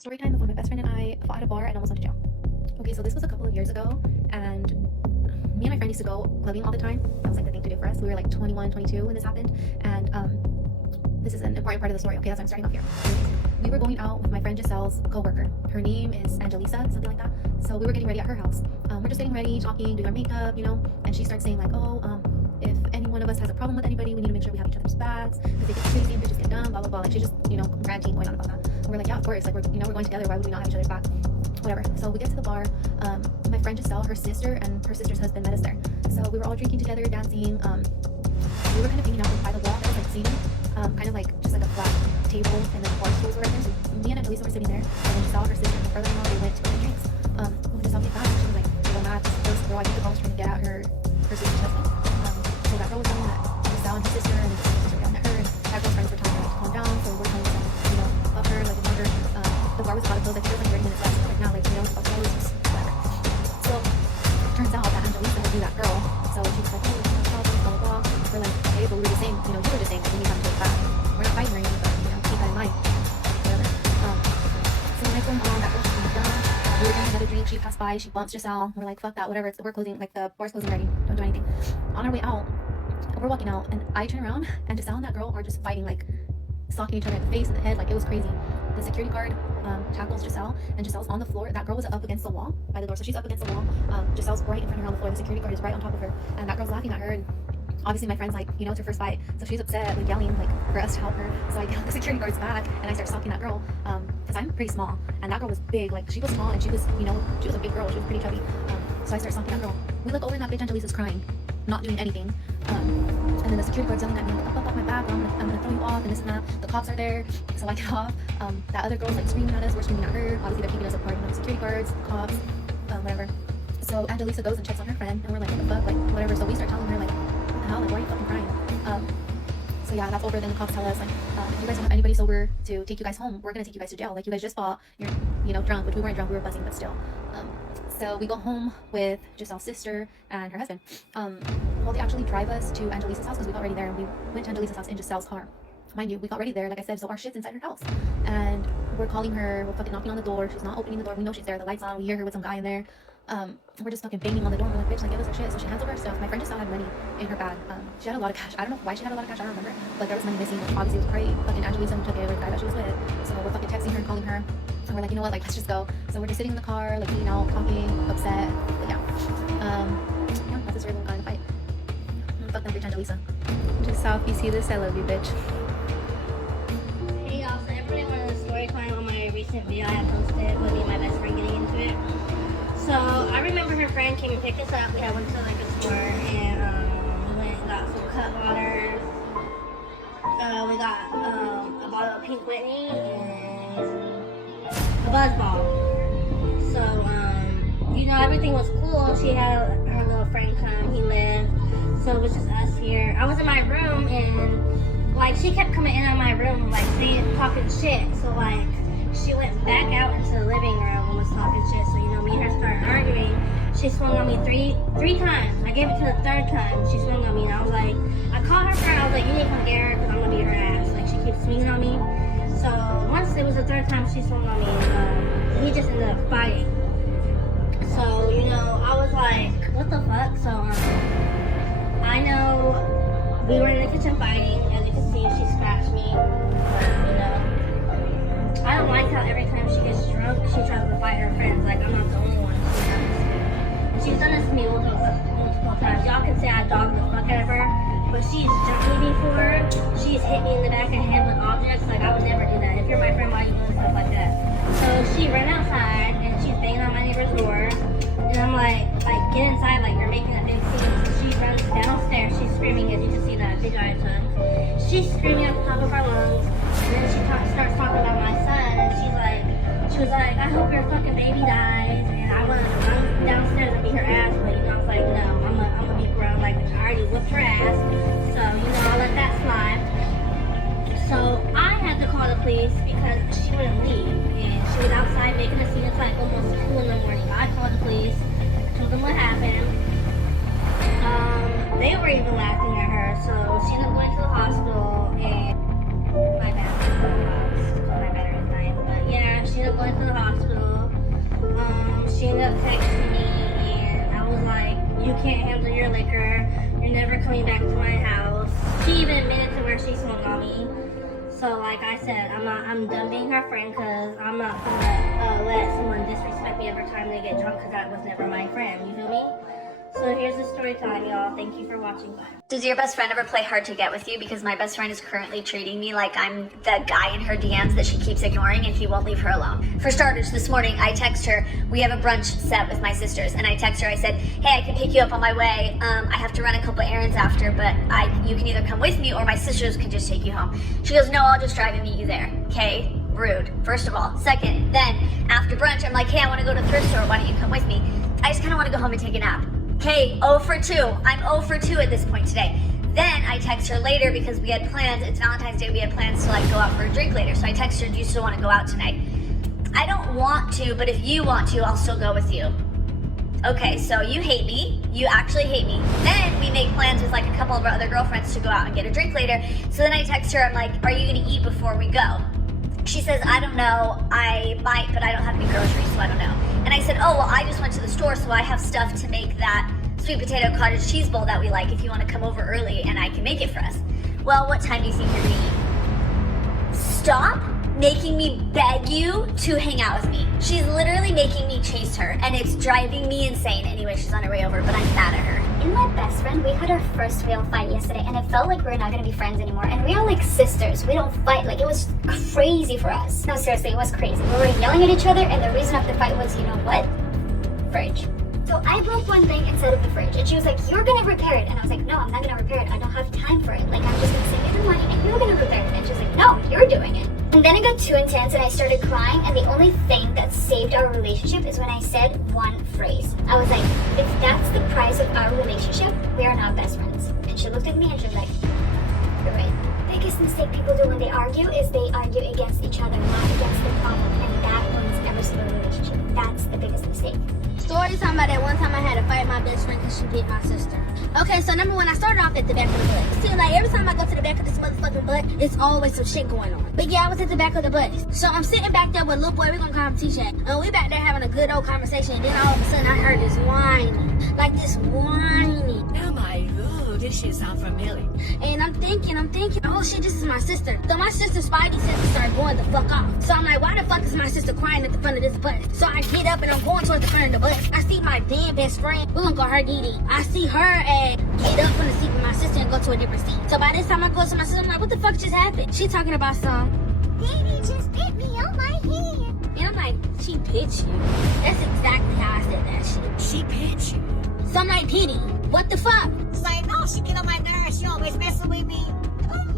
Story time of when my best friend and I fought at a bar and almost went to jail. Okay, so this was a couple of years ago, and me and my friend used to go clubbing all the time. That was like the thing to do for us. We were like 21, 22 when this happened, and this is an important part of the story. Okay, that's why I'm starting off here. We were going out with my friend Giselle's coworker. Her name is Angelisa, something like that. So we were getting ready at her house. We're just getting ready, talking, doing our makeup, and she starts saying like, if any one of us has a problem with anybody, we need to make sure we have each other's backs, because they get crazy and bitches get dumb, blah blah blah. Like she's just, ranting, going on about that. And we're like, yeah, of course, like we're going together, why would we not have each other's back? Whatever. So we get to the bar. My friend Giselle, her sister and her sister's husband met us there. So we were all drinking together, dancing. We were kind of hanging out by the wall that was like seating, kind of like just like a flat table, and then bar stools were right there. So me and Angelisa were sitting there, and then Giselle, her sister, and her brother-in-law, they went to get drinks. When Giselle came back, she was like, "Well, Matt, this girl, I think the girl was trying to get at her sister's husband." So that girl was telling that Giselle and her sister and her sister were getting at her, and that girl's friends were telling her like, to calm down. So we're telling them, love her, like ignore her. The bar was about to close. Like there was like 30 minutes left. So like now, like it's about to close, just whatever. So turns out that Angelisa knew that girl. So she was like, "Oh, no problem, blah blah blah." We're like, "Okay, but we were the same. You were the same. Like we need to take back. We're not fighting or anything, but keep that in mind." Whatever. So the night going on, that girl she came down. We were drinking another drink. She passed by. She bumps Giselle. We're like, "Fuck that. Whatever. We're closing. Like the bar's closing already. Don't do anything." On our way out, we're walking out, and I turn around, and Giselle and that girl are just fighting, like socking each other in the face and the head. Like it was crazy. The security guard tackles Giselle, and Giselle's on the floor. That girl was up against the wall by the door, so she's up against the wall. Giselle's right in front of her on the floor. The security guard is right on top of her, and that girl's laughing at her. And obviously my friend's like, it's her first fight, so she's upset, like yelling like for us to help her. So I get the security guard's back, and I start stalking that girl, because I'm pretty small, and that girl was big. Like she was small, and she was, she was a big girl. She was pretty chubby. So I start stalking that girl. We look over, and that bitch Angelisa's crying, not doing anything. And then the security guard's yelling at me, like, "Up off my back, I'm gonna throw you off," and this and that. The cops are there, so I get off. That other girl's like screaming at us, we're screaming at her. Obviously they're keeping us apart, the security guards, the cops, whatever. So Angelisa goes and checks on her friend, and we're like, "What the fuck?" Like whatever. So we start telling her like, "What the hell? Like why are you fucking crying?" So yeah, that's over. Then the cops tell us like, "If you guys don't have anybody sober to take you guys home, we're gonna take you guys to jail. Like you guys just fought, you're drunk," which we weren't drunk, we were buzzing, but still. So we go home with Giselle's sister and her husband. Well, they actually drive us to Angelisa's house because we got ready there, and we went to Angelisa's house in Giselle's car. Mind you, we got ready there, like I said, so our shit's inside her house. And we're calling her, we're fucking knocking on the door, she's not opening the door, we know she's there, the light's on, we hear her with some guy in there. We're just fucking banging on the door, we're like, "Bitch, like give us our shit." So she hands over her stuff. My friend just had money in her bag. She had a lot of cash. I don't know why she had a lot of cash, I don't remember, but there was money missing. Obviously it was probably fucking Angelisa who took it, or the guy that she was with. So we're fucking texting her and calling her, and we're like, "You know what, like let's just go." So we're just sitting in the car, like eating out, talking, upset, but yeah. That's the story of got in a fight. Fuck them, bitch Angelisa. Just how if you see this, I love you, bitch. Hey y'all, so everybody wanted a story time on my recent video I posted with me and my best friend getting into it. So I remember her friend came and picked us up. We went to like a store, and we went and got some cut waters. We got a bottle of Pink Whitney and a buzz ball. So everything was cool. She had her little friend come, he lived. So it was just us here. I was in my room, and like she kept coming in on my room, like talking shit. So like she went back out into the living room and was talking shit. So me and her started arguing. She swung on me three times. I gave it to the third time. She swung on me, and I was like, I called her friend. I was like, "You need to come get her, because I'm gonna beat her ass." Like she keeps swinging on me. So once it was the third time she swung on me, we just ended up fighting. So I was like, what the fuck? So I know we were in the kitchen fighting. As you can see, she scratched me. But, I don't like how every time she gets drunk, she tries to fight her friends. Like, I'm not the only one she's done this to. And she's done this to me multiple times. Y'all can say I dogged the fuck out of her, but she's jumped me before. She's hit me in the back of the head with objects. Like, I would never do that. If you're my friend, why are you doing stuff like that? So she ran outside, and she's banging on my neighbor's door. And I'm like, get inside, like, you're making a big scene. So she runs downstairs, she's screaming, as you can see that big eye tongue. She's screaming at the top of her lungs, and then she starts talking about my son, and she was like, "I hope your fucking baby dies," and I want to run downstairs and beat her ass, but I was like, no, I'm gonna be grown, like, I already whipped her ass, so, I let that slide. So I had to call the police because she wouldn't leave, and she was outside making a scene. It's like almost 2 in the morning. I called the police, told them what happened. They were even laughing at her, so she ended up going to the hospital, and my bad, my battery's dying, but yeah, she ended up going to the hospital. She ended up texting me, and I was like, you can't handle your liquor. You're never coming back to my house. She even admitted to where she swung on me. So like I said, I'm done being her friend, because I'm not gonna let someone disrespect me every time they get drunk, because that was never my friend. You feel me? So here's the story time, y'all. Thank you for watching. Bye. Does your best friend ever play hard to get with you? Because my best friend is currently treating me like I'm the guy in her DMs that she keeps ignoring and he won't leave her alone. For starters, this morning I text her, we have a brunch set with my sisters, and I text her, I said, hey, I can pick you up on my way. I have to run a couple errands after, but you can either come with me or my sisters can just take you home. She goes, no, I'll just drive and meet you there. Okay, rude, first of all. Second, then after brunch, I'm like, hey, I want to go to the thrift store. Why don't you come with me? I just kind of want to go home and take a nap. Okay, 0 for 2. I'm 0 for 2 at this point today. Then I text her later because we had plans. It's Valentine's Day. We had plans to like go out for a drink later. So I text her, do you still want to go out tonight? I don't want to, but if you want to, I'll still go with you. Okay, so you hate me. You actually hate me. Then we make plans with like a couple of our other girlfriends to go out and get a drink later. So then I text her, I'm like, are you going to eat before we go? She says, I don't know. I might, but I don't have any groceries, so I don't know. And I said, oh, well, I just went to the store, so I have stuff to make that sweet potato cottage cheese bowl that we like if you want to come over early and I can make it for us. Well, what time do you think you're going to eat? Stop making me beg you to hang out with me. She's literally making me chase her, and it's driving me insane. Anyway, she's on her way over, but I'm mad at her. And my best friend, we had our first real fight yesterday, and it felt like we're not gonna be friends anymore. And we are like sisters. We don't fight. Like, it was crazy for us. No, seriously, it was crazy. We were yelling at each other, and the reason of the fight was, you know what? Fridge. So I broke one thing inside of the fridge, and she was like, you're gonna repair it. And I was like, no, I'm not gonna repair it. I don't have time for it. Like, I'm just gonna send you the money, and you're gonna repair it. And she was like, no, you're doing it. And then it got too intense, and I started crying, and the only thing that saved our relationship is when I said one phrase. I was like, if that's the price of our relationship, we are not best friends. And she looked at me, and she was like, you're right. Biggest mistake people do when they argue is they argue against each other, not against the problem, and that ruins every single relationship. That's the biggest mistake. Story time about that one time I had to fight my best friend because she bit my sister. Okay, so number one, I started off at the back of the butt. It seems like every time I go to the back of this motherfucking butt, it's always some shit going on. But yeah, I was at the back of the butt. So I'm sitting back there with little boy, we're gonna call him T-Shat. And we back there having a good old conversation, and then all of a sudden I heard this whining. Like this whining. Oh my god, this shit sound familiar. And I'm thinking, oh shit, this is my sister. So my sister's spidey senses start going the fuck off. So I'm like, why the fuck is my sister crying at the front of this butt? So I get up and I'm going towards the front of the butt. I see my damn best friend, we're gonna call her Dee Dee. I see her get up from the seat with my sister and go to a different seat. So by this time I go to my sister, I'm like, what the fuck just happened? She talking about some, Dee Dee just bit me on my head. And I'm like, she bit you? That's exactly how I said that shit. She bit you. So I'm like, Dee Dee, what the fuck? Say no, she get on my nerves. She always messing with me.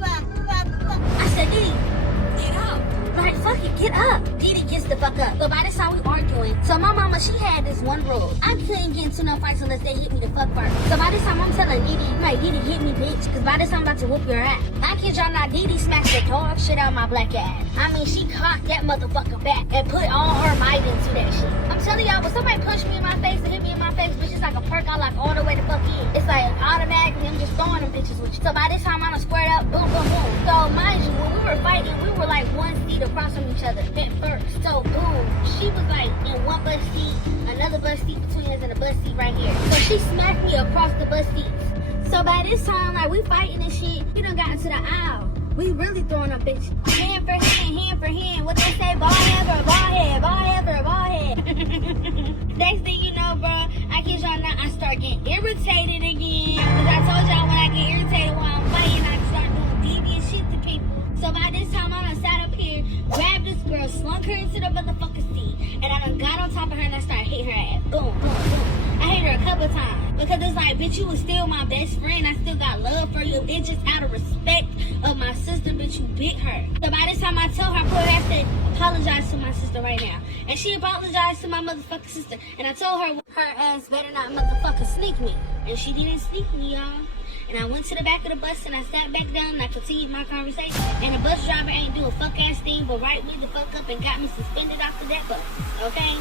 I said, Dee Dee, Get up. like, fuck it, get up. Dee Dee gets the fuck up. So by this time we arguing. So my mama, she had this one rule. I couldn't get into no fights unless they hit me the fuck first. So by this time I'm telling Dee Dee, like, Dee Dee, hit me, bitch. Cause by this time I'm about to whoop your ass. I kid y'all not, Dee Dee smacked the dog shit out my black ass. I mean, she cocked that motherfucker back and put all her might into that shit. I'm telling y'all, when somebody punch me in my face and hit me in my face, bitch, it's like a perk I like all the way the fuck in. It's like automatically, I'm just throwing them bitches with you. So by this time I'm squared up, boom, boom, boom. So mind you, when we were fighting, we were like one seat across from each other at first. So boom, she was like in one bus seat, another bus seat between us, and a bus seat right here. So she smacked me across the bus seats. So by this time, like, we fighting and shit, we done got into the aisle. We really throwing up bitch. Hand for hand, hand for hand. What they say, ball head for ball head, ball head for ball head. Next thing you know, bro, I kid y'all not, I start getting irritated again. Cause I told y'all when I get irritated while I'm fighting, I start doing deviant shit to people. So by this time, I done sat up here, grabbed this girl, slunk her into the motherfucking seat, and I done got on top of her and I started hitting her ass. Boom, boom, boom. I hit her a couple times. Because it's like, bitch, you was still my best friend. I still got love for you. It's just out of respect of my sister, bitch, you bit her. So by this time I told her, I have to apologize to my sister right now. And she apologized to my motherfucking sister. And I told her ass better not motherfucking sneak me. And she didn't sneak me, y'all. And I went to the back of the bus and I sat back down and I continued my conversation. And the bus driver ain't do a fuck ass thing but write me the fuck up and got me suspended off of that bus. Okay?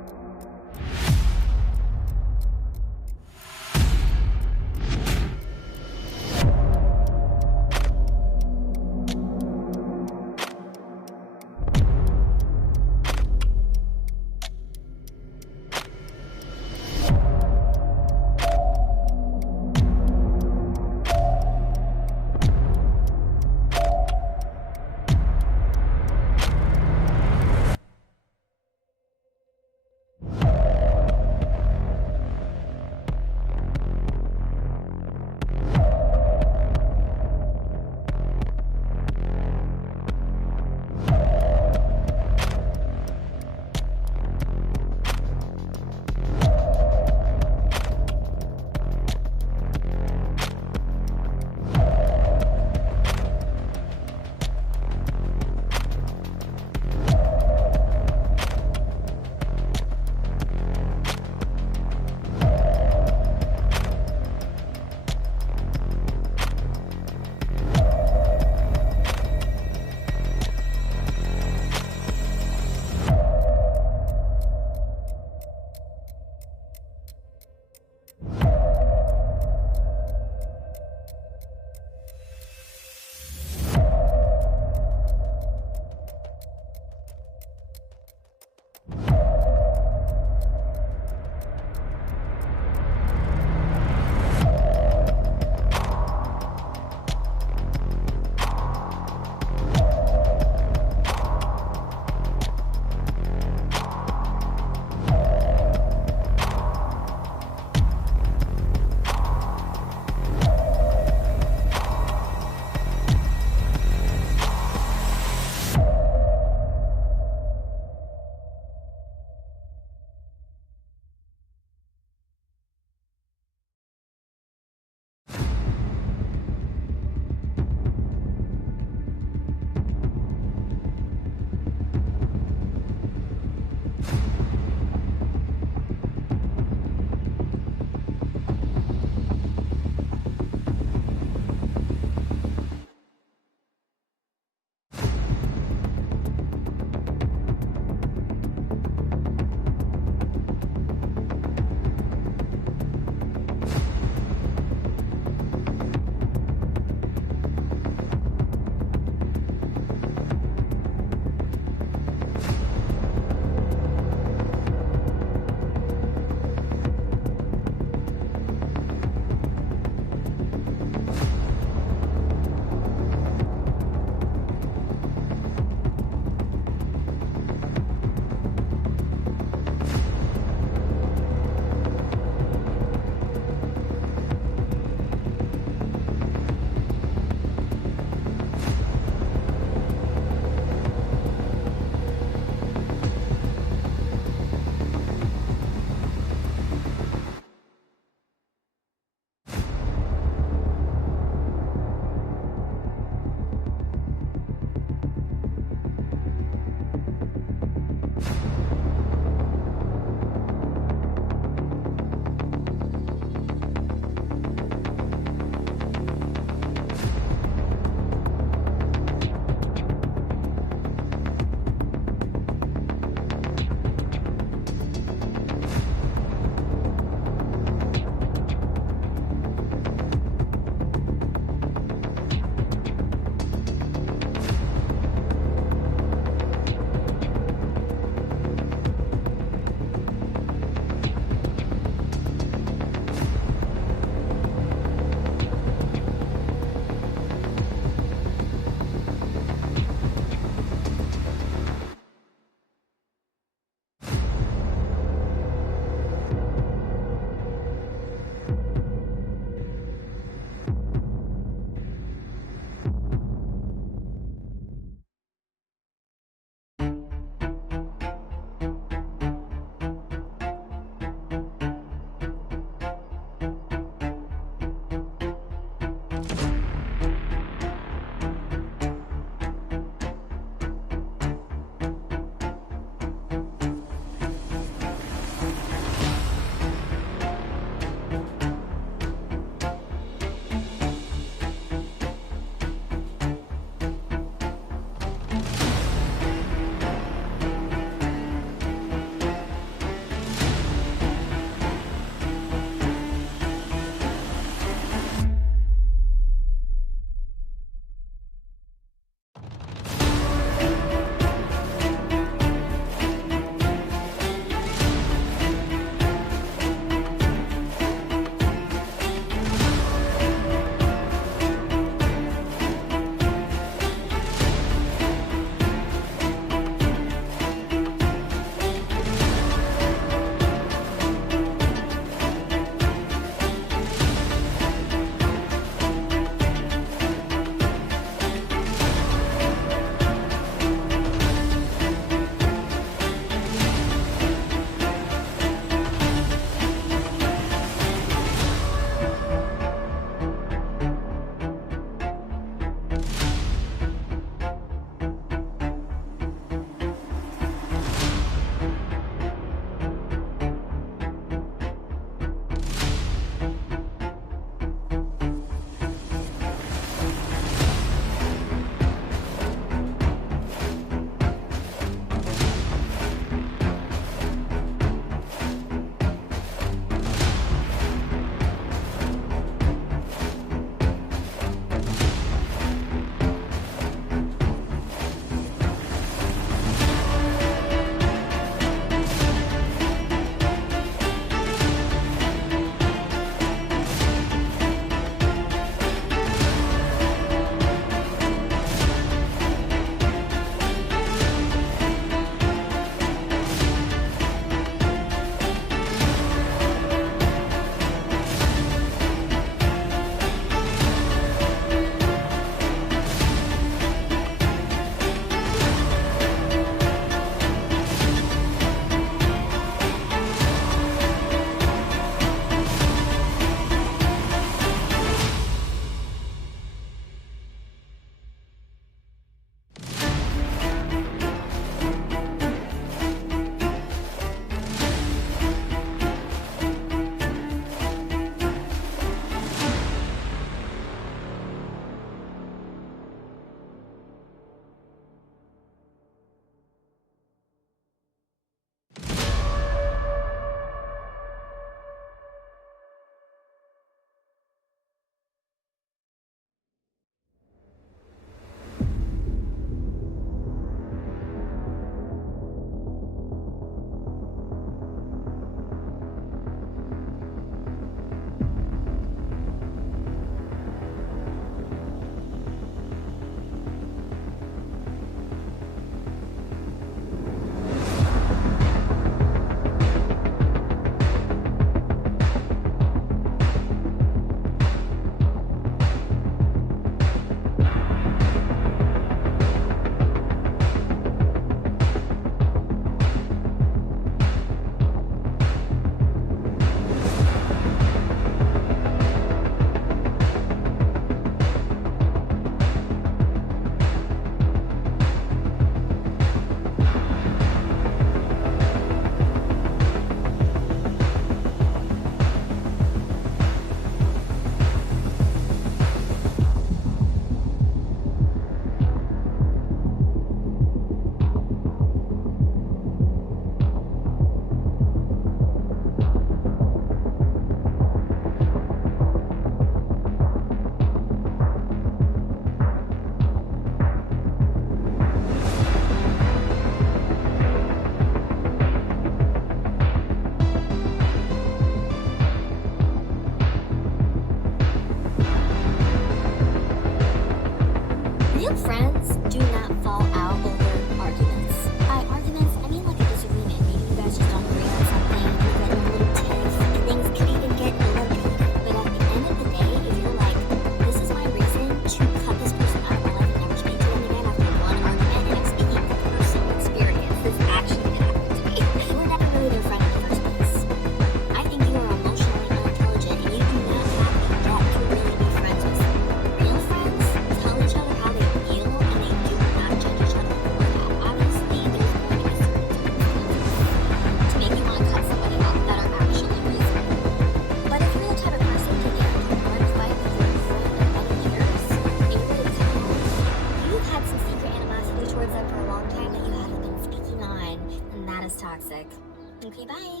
Okay, bye.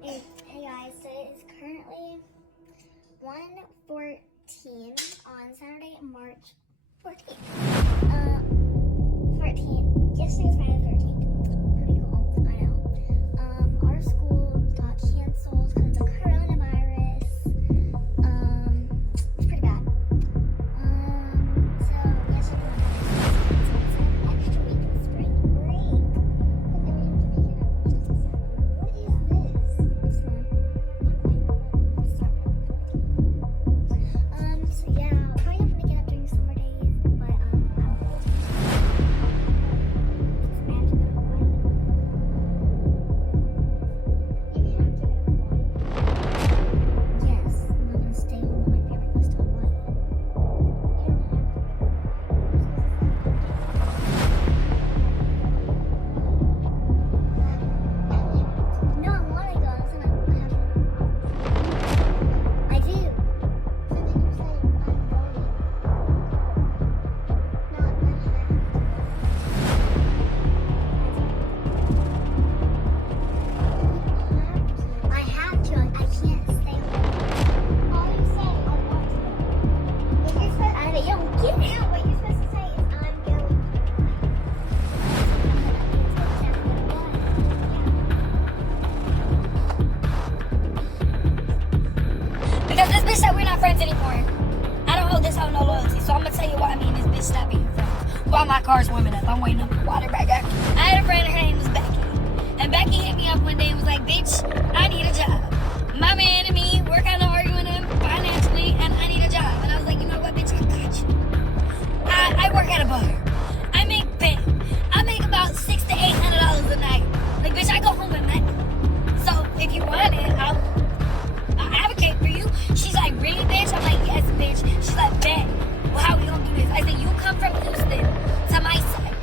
Hey guys, so it is currently 1:14 on Saturday, March 14th. 14th. Yesterday was Friday the 13th. Pretty cool, I know. Our school got canceled because of coronavirus. It's pretty bad. So yesterday was an extra week of spring break. But then we have to make it up. What is this? It's not. So yeah, I'll probably have to make it up during summer days, but I don't know. It's bad to go to Hawaii. You have to go to Hawaii. Yes, I'm not gonna stay home when my family goes to Hawaii. You don't have to go to Hawaii. No, I wanna go. That's not I have to. I do. So then you're saying I'm going. Not I have to. I can't stay home. All you say, I want to go. If you're supposed, I know you don't get it. What you're supposed to say is I'm going. Because this bitch said we're not friends anymore. I don't hold this hoe no loyalty, so I'm gonna tell you what I mean this bitch stop being friends. While my car's warming up, I'm waiting up for water back there. I had a friend, her name was Becky. And Becky hit me up one day and was like, bitch, I need a job. My man and me, we're kind of arguing financially, and I need a job. And I was like, you know what, bitch, I got you. I work at a bar. I make bank. I make about $600 to $800 a night. Like, bitch, I go home at night. So if you want it, I'll advocate for you. She's like, really, bitch? I'm like, yes, bitch. She's like, bet. Well, how we gonna do this? I said, you come from Houston to my side.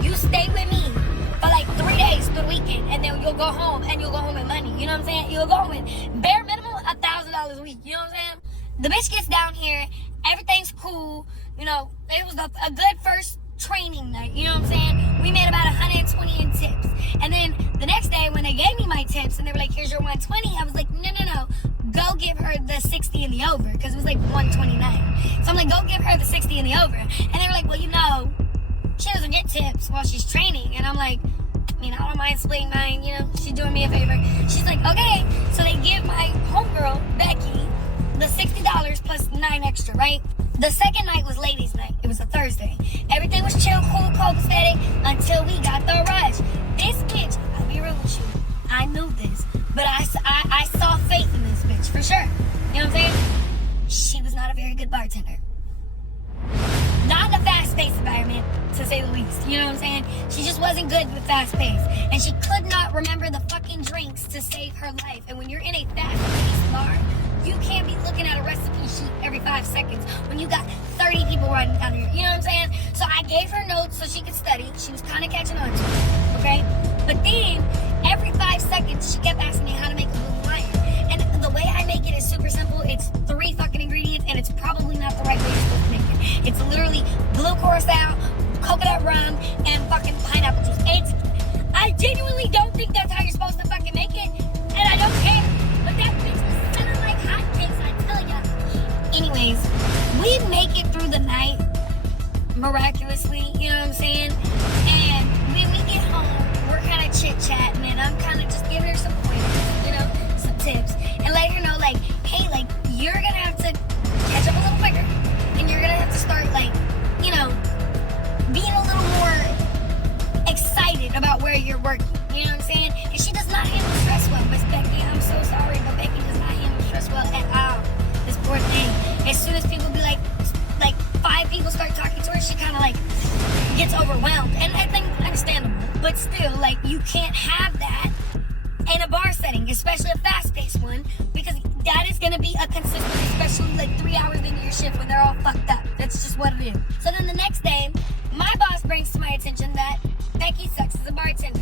You stay with me for like 3 days through the weekend, and then you'll go home, and you'll go home with money. You know what I'm saying? You'll go home with bare minimum $1,000 a week. You know what I'm saying? The bitch gets down here, everything's cool. You know, it was a good first training night. You know what I'm saying? We made about 120 in tips. And then the next day when they gave me my tips and they were like, here's your 120, I was like, no. Go give her the 60 in the over, because it was like 129. So I'm like, go give her the 60 in the over. And they were like, well, you know, she doesn't get tips while she's training. And I'm like, I mean, I don't mind splitting mine, you know, she's doing me a favor. She's like, okay. So they give my homegirl, Becky, the $60 plus 9 extra, right? The second night was ladies' night. It was a Thursday. Everything was chill, cool, copacetic until we got the rush. This bitch, I'll be real with you, I knew this, but I saw faith in this bitch, for sure. You know what I'm saying? She was not a very good bartender. Not in a fast-paced environment, to say the least. You know what I'm saying? She just wasn't good with fast-paced. And she could not remember the fucking drinks to save her life. And when you're in a fast-paced bar, you can't be looking at a recipe sheet every 5 seconds when you got 30 people riding down here. You know what I'm saying? So I gave her notes so she could study. She was kind of catching on to it, okay? But then, every 5 seconds, she kept asking me how to make a blue wine. And the way I make it is super simple. It's 3 fucking ingredients, and it's probably not the right way you're supposed to make it. It's literally blue curacao, coconut rum, and fucking pineapple juice. I genuinely don't think that's how you're supposed to fucking make it, and I don't care. But that bitch was sounding like hotcakes, I tell ya. Anyways, we make it through the night miraculously, you know what I'm saying? And when we get home, we're kind of chit-chatting, and I'm kind of just giving her some pointers, you know, some tips, and letting her know, like, hey, like, you're gonna have to catch up a little quicker, and you're gonna have to start, like, you know, being a little more excited about where you're working, you know what I'm saying? And she does not handle stress well, Miss Becky. I'm so sorry, but Becky does not handle stress well at all. This poor thing. As soon as people be like 5 people start talking to her, she kind of like gets overwhelmed, and I think understandable. But still, like, you can't have that in a bar setting, especially a fast-paced one, because that is gonna be a consistent, especially like 3 hours into your shift when they're all fucked up. That's just what it is. So then the next day, my boss brings to my attention that Becky sucks as a bartender.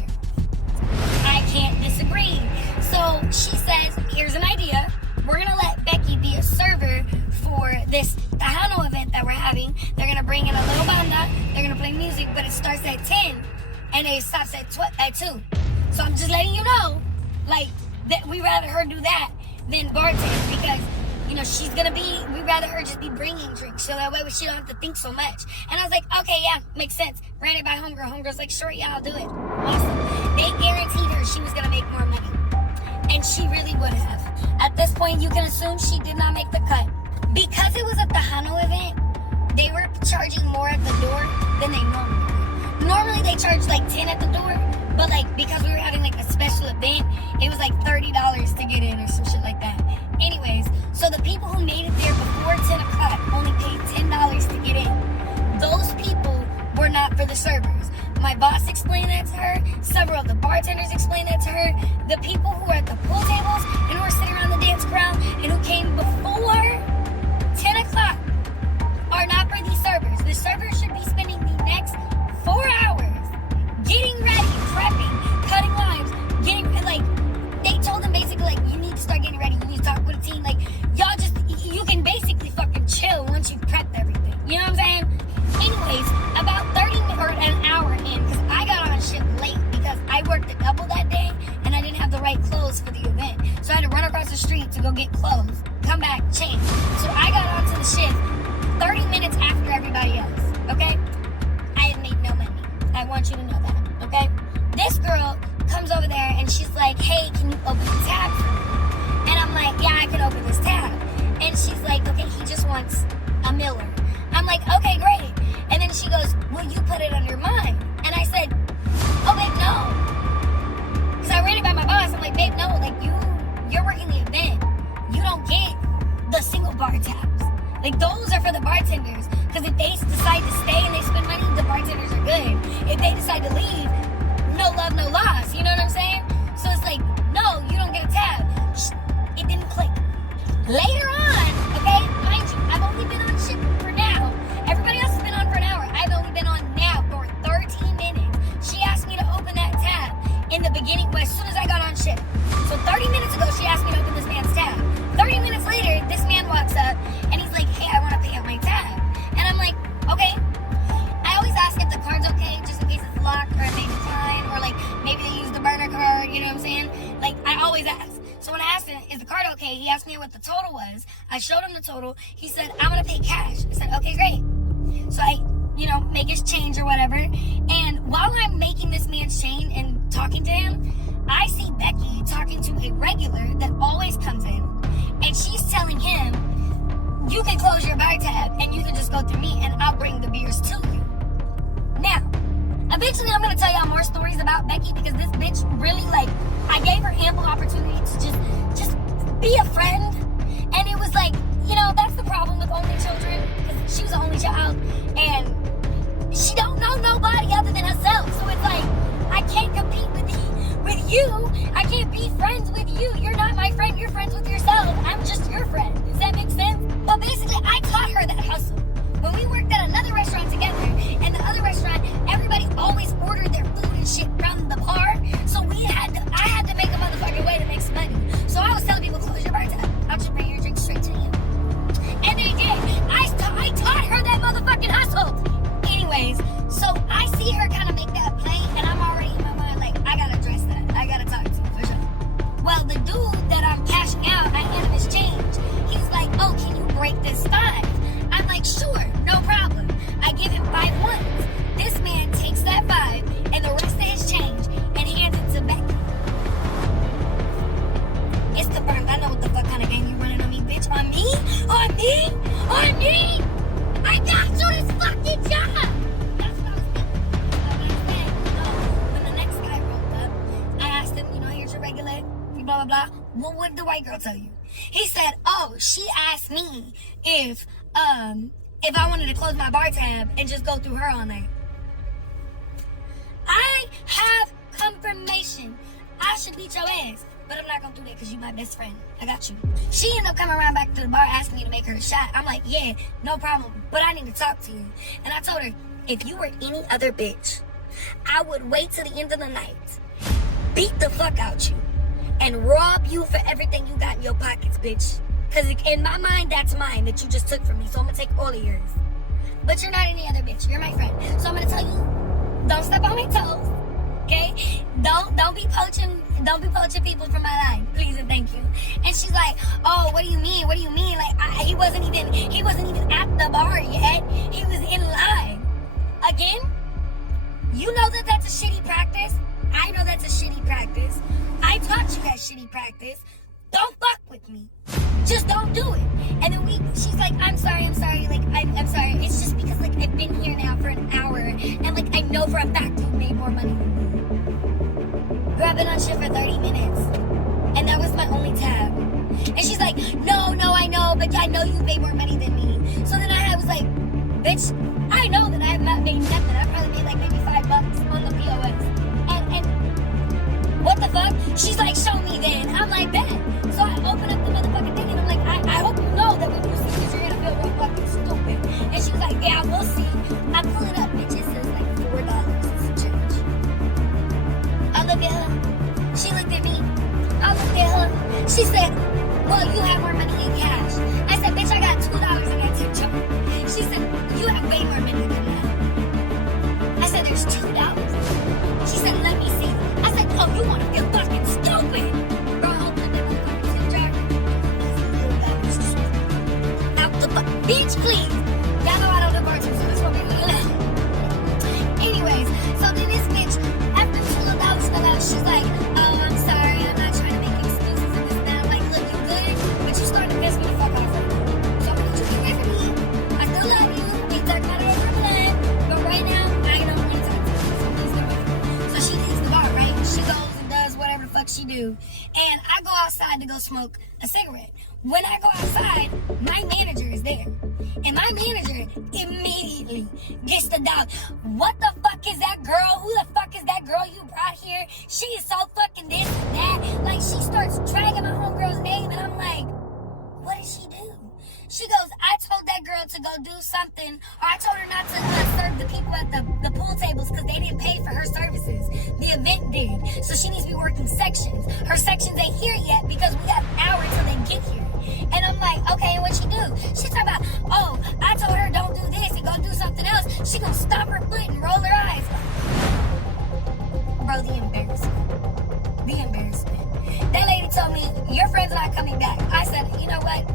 I can't disagree. So she says, here's an idea. We're gonna let Becky be a server for this Tejano event that we're having. They're gonna bring in a little banda. They're gonna play music, but it starts at 10 and it stops at 2. So I'm just letting you know like, that we rather her do that than bartend because, you know, we'd rather her just be bringing drinks so that way she don't have to think so much. And I was like, okay, yeah, makes sense. Ran it by homegirl. Homegirl's like, sure, yeah, I'll do it. Awesome. They guaranteed her she was gonna make more money. And she really would have. At this point, you can assume she did not make the cut. Because it was at the Hano event, they were charging more at the door than they normally do. Normally they charge like 10 at the door, but like because we were having like a special event, it was like $30 to get in or some shit like that. Anyways, so the people who made it there before 10 o'clock only paid $10 to get in. Those people were not for the servers. My boss explained that to her. Several of the bartenders explained that to her. The people who were at the pool tables and who were sitting around the dance crowd and who came before 10 o'clock are not for these servers. The servers should be spending the next 4 hours getting ready, prepping, cutting limes, getting, like, they told them basically, like, you need to start getting ready. You need to talk with a team. Like, y'all just, you can basically fucking chill once you've prepped everything. You know what I'm saying? Anyways, about 30 minutes or an hour in, because I got on shift late because I worked a double that day and I didn't have the right clothes for the event. So I had to run across the street to go get clothes, come back, change. So I got onto the shift 30 minutes after everybody else, okay? I had made no money. I want you to know that, okay? This girl comes over there and she's like, hey, can you open the tab for me? And I'm like, yeah, I can open this tab. And she's like, okay, he just wants a Miller. I'm like, okay, great. And then she goes, will you put it under mine? And I said, oh, babe, no. Because I ran it by my boss. I'm like, babe, no, like, you're working the event. You don't get the single bar tabs. Like, those are for the bartenders. Because if they decide to stay and they spend money, the bartenders are good. If they decide to leave, no love, no loss. You know what I'm saying? So it's like, no, you don't get a tab. It didn't click. Later on, okay, mind you, I've only been on shift for now. Everybody else has been on for an hour. I've only been on now for 13 minutes. She asked me to open that tab in the beginning, as soon as I got on shift. So 30 minutes ago, she asked me to open this man's tab. 30 minutes later, this man walks up and he's like, hey, I want to pay up my tab. And I'm like, okay. I always ask if the card's okay, just in case it's locked or it may decline, or like maybe they use the burner card, you know what I'm saying? Like, I always ask. So when I asked him, is the card okay? He asked me what the total was. I showed him the total. He said, I'm going to pay cash. I said, okay, great. So I, make his change or whatever. And while I'm making this man's change and talking to him, I see Becky talking to a regular that always comes in. And she's telling him, you can close your bar tab and you can just go through me and I'll bring the beers to you. Now, eventually I'm going to tell y'all more stories about Becky because this bitch really, like, I gave her ample opportunity to just be a friend. And it was like, that's the problem with only children, because she was the only child and she don't know nobody other than herself. So it's like, I can't compete with you. I can't be friends with you. You're not my friend. You're friends with yourself. I'm just your friend. Does that make sense? But basically, I taught her that hustle. When we worked at another restaurant together, and the other restaurant, everybody always ordered their food and shit from the bar. So I had to make a motherfucking way to make some money. So I was telling people, close your bar tab. I'll just bring your drink straight to you. And they did. I taught her that motherfucking hustle. Anyways, so I see her kind of make that play, and I'm already in my mind like, I gotta address that. I gotta talk to you for sure. Well, the dude that I'm cashing out, I hand him his change. He's like, oh, can you break this 5? I'm like, sure, no problem. I give him 5 ones. This man takes that 5 and the rest of his change and hands it to Becky. It's confirmed. I know what the fuck kind of game you running on me, bitch. On me? On me? On me? I got you this fucking job! That's what I was thinking. When the next guy rolled up, I asked him, here's your regular, blah, blah, blah. Well, what did the white girl tell you? He said, oh, she asked me if I wanted to close my bar tab and just go through her all night. I have confirmation. I should beat your ass, but I'm not gonna do that because you're my best friend. I got you. She ended up coming around back to the bar asking me to make her a shot. I'm like, yeah, no problem, but I need to talk to you. And I told her, if you were any other bitch, I would wait till the end of the night, beat the fuck out you, and rob you for everything you got in your pockets, bitch. Because in my mind, that's mine that you just took from me. So I'm going to take all of yours. But you're not any other bitch. You're my friend. So I'm going to tell you, don't step on my toes. okay? Don't be poaching people from my life, please and thank you. And she's like, oh, what do you mean? What do you mean? Like he wasn't even at the bar yet. He was in line. Again, you know that that's a shitty practice. I know that's a shitty practice. I taught you that shitty practice. Don't fuck with me. Just don't do it. And then she's like, I'm sorry. Like, I'm sorry. It's just because, like, I've been here now for an hour. And, like, I know for a fact you've made more money than me. I've been on shift for 30 minutes. And that was my only tab. And she's like, no, I know. But I know you've made more money than me. So then I was like, bitch, I know that I have not made nothing. I probably made, like, maybe $5 on the POS. And what the fuck? She's like, show me then. I'm like, bet. So I open up the motherfucking thing and I'm like, I hope you know that when you see this, you're gonna feel real fucking stupid. And she was like, yeah, we'll see. I pull it up, bitch. It says like $4. It's a change. I look at her. She looked at me. I looked at her. She said, well, you have more money in cash. I said, bitch, I got $2 in that tip jar. She said, you have way more money than that. I said, there's $2. She said, let me see. I said, oh, you wanna feel fucking stupid. Bro, open up that motherfucking tip jar. Out the fuck. Bitch, please. Y'all know I don't divorce you, so this won't be anyways, so then this bitch, after $2 fell out, she's like, oh, I'm sorry, I'm not trying to make excuses and this and that. I'm like, look, you good, but you starting to piss me the fuck off right now. So I'm gonna get you away from me. I still love you. We talk about it over blood, but right now, I don't want to talk to you, so please get away from me. So she leaves the bar, right? She goes and does whatever the fuck she do. And I go outside to go smoke a cigarette. When I go outside, my manager is there. And my manager immediately gets the doubt. What the fuck is that girl? Who the fuck is that girl you brought here? She is so fucking this and that. Like, she starts dragging my homegirl's name, and I'm like, what did she do? She goes, I told that girl to go do something, or I told her not to serve the people at the pool tables because they didn't pay for her services. The event did. So she needs to be working sections. Her sections ain't here yet because we got an hour till they get here. And I'm like, okay, and what she do? She talking about, oh, I told her don't do this and go do something else. She gonna stomp her foot and roll her eyes. Bro, the embarrassment. The embarrassment. That lady told me, your friend's not coming back. I said, you know what?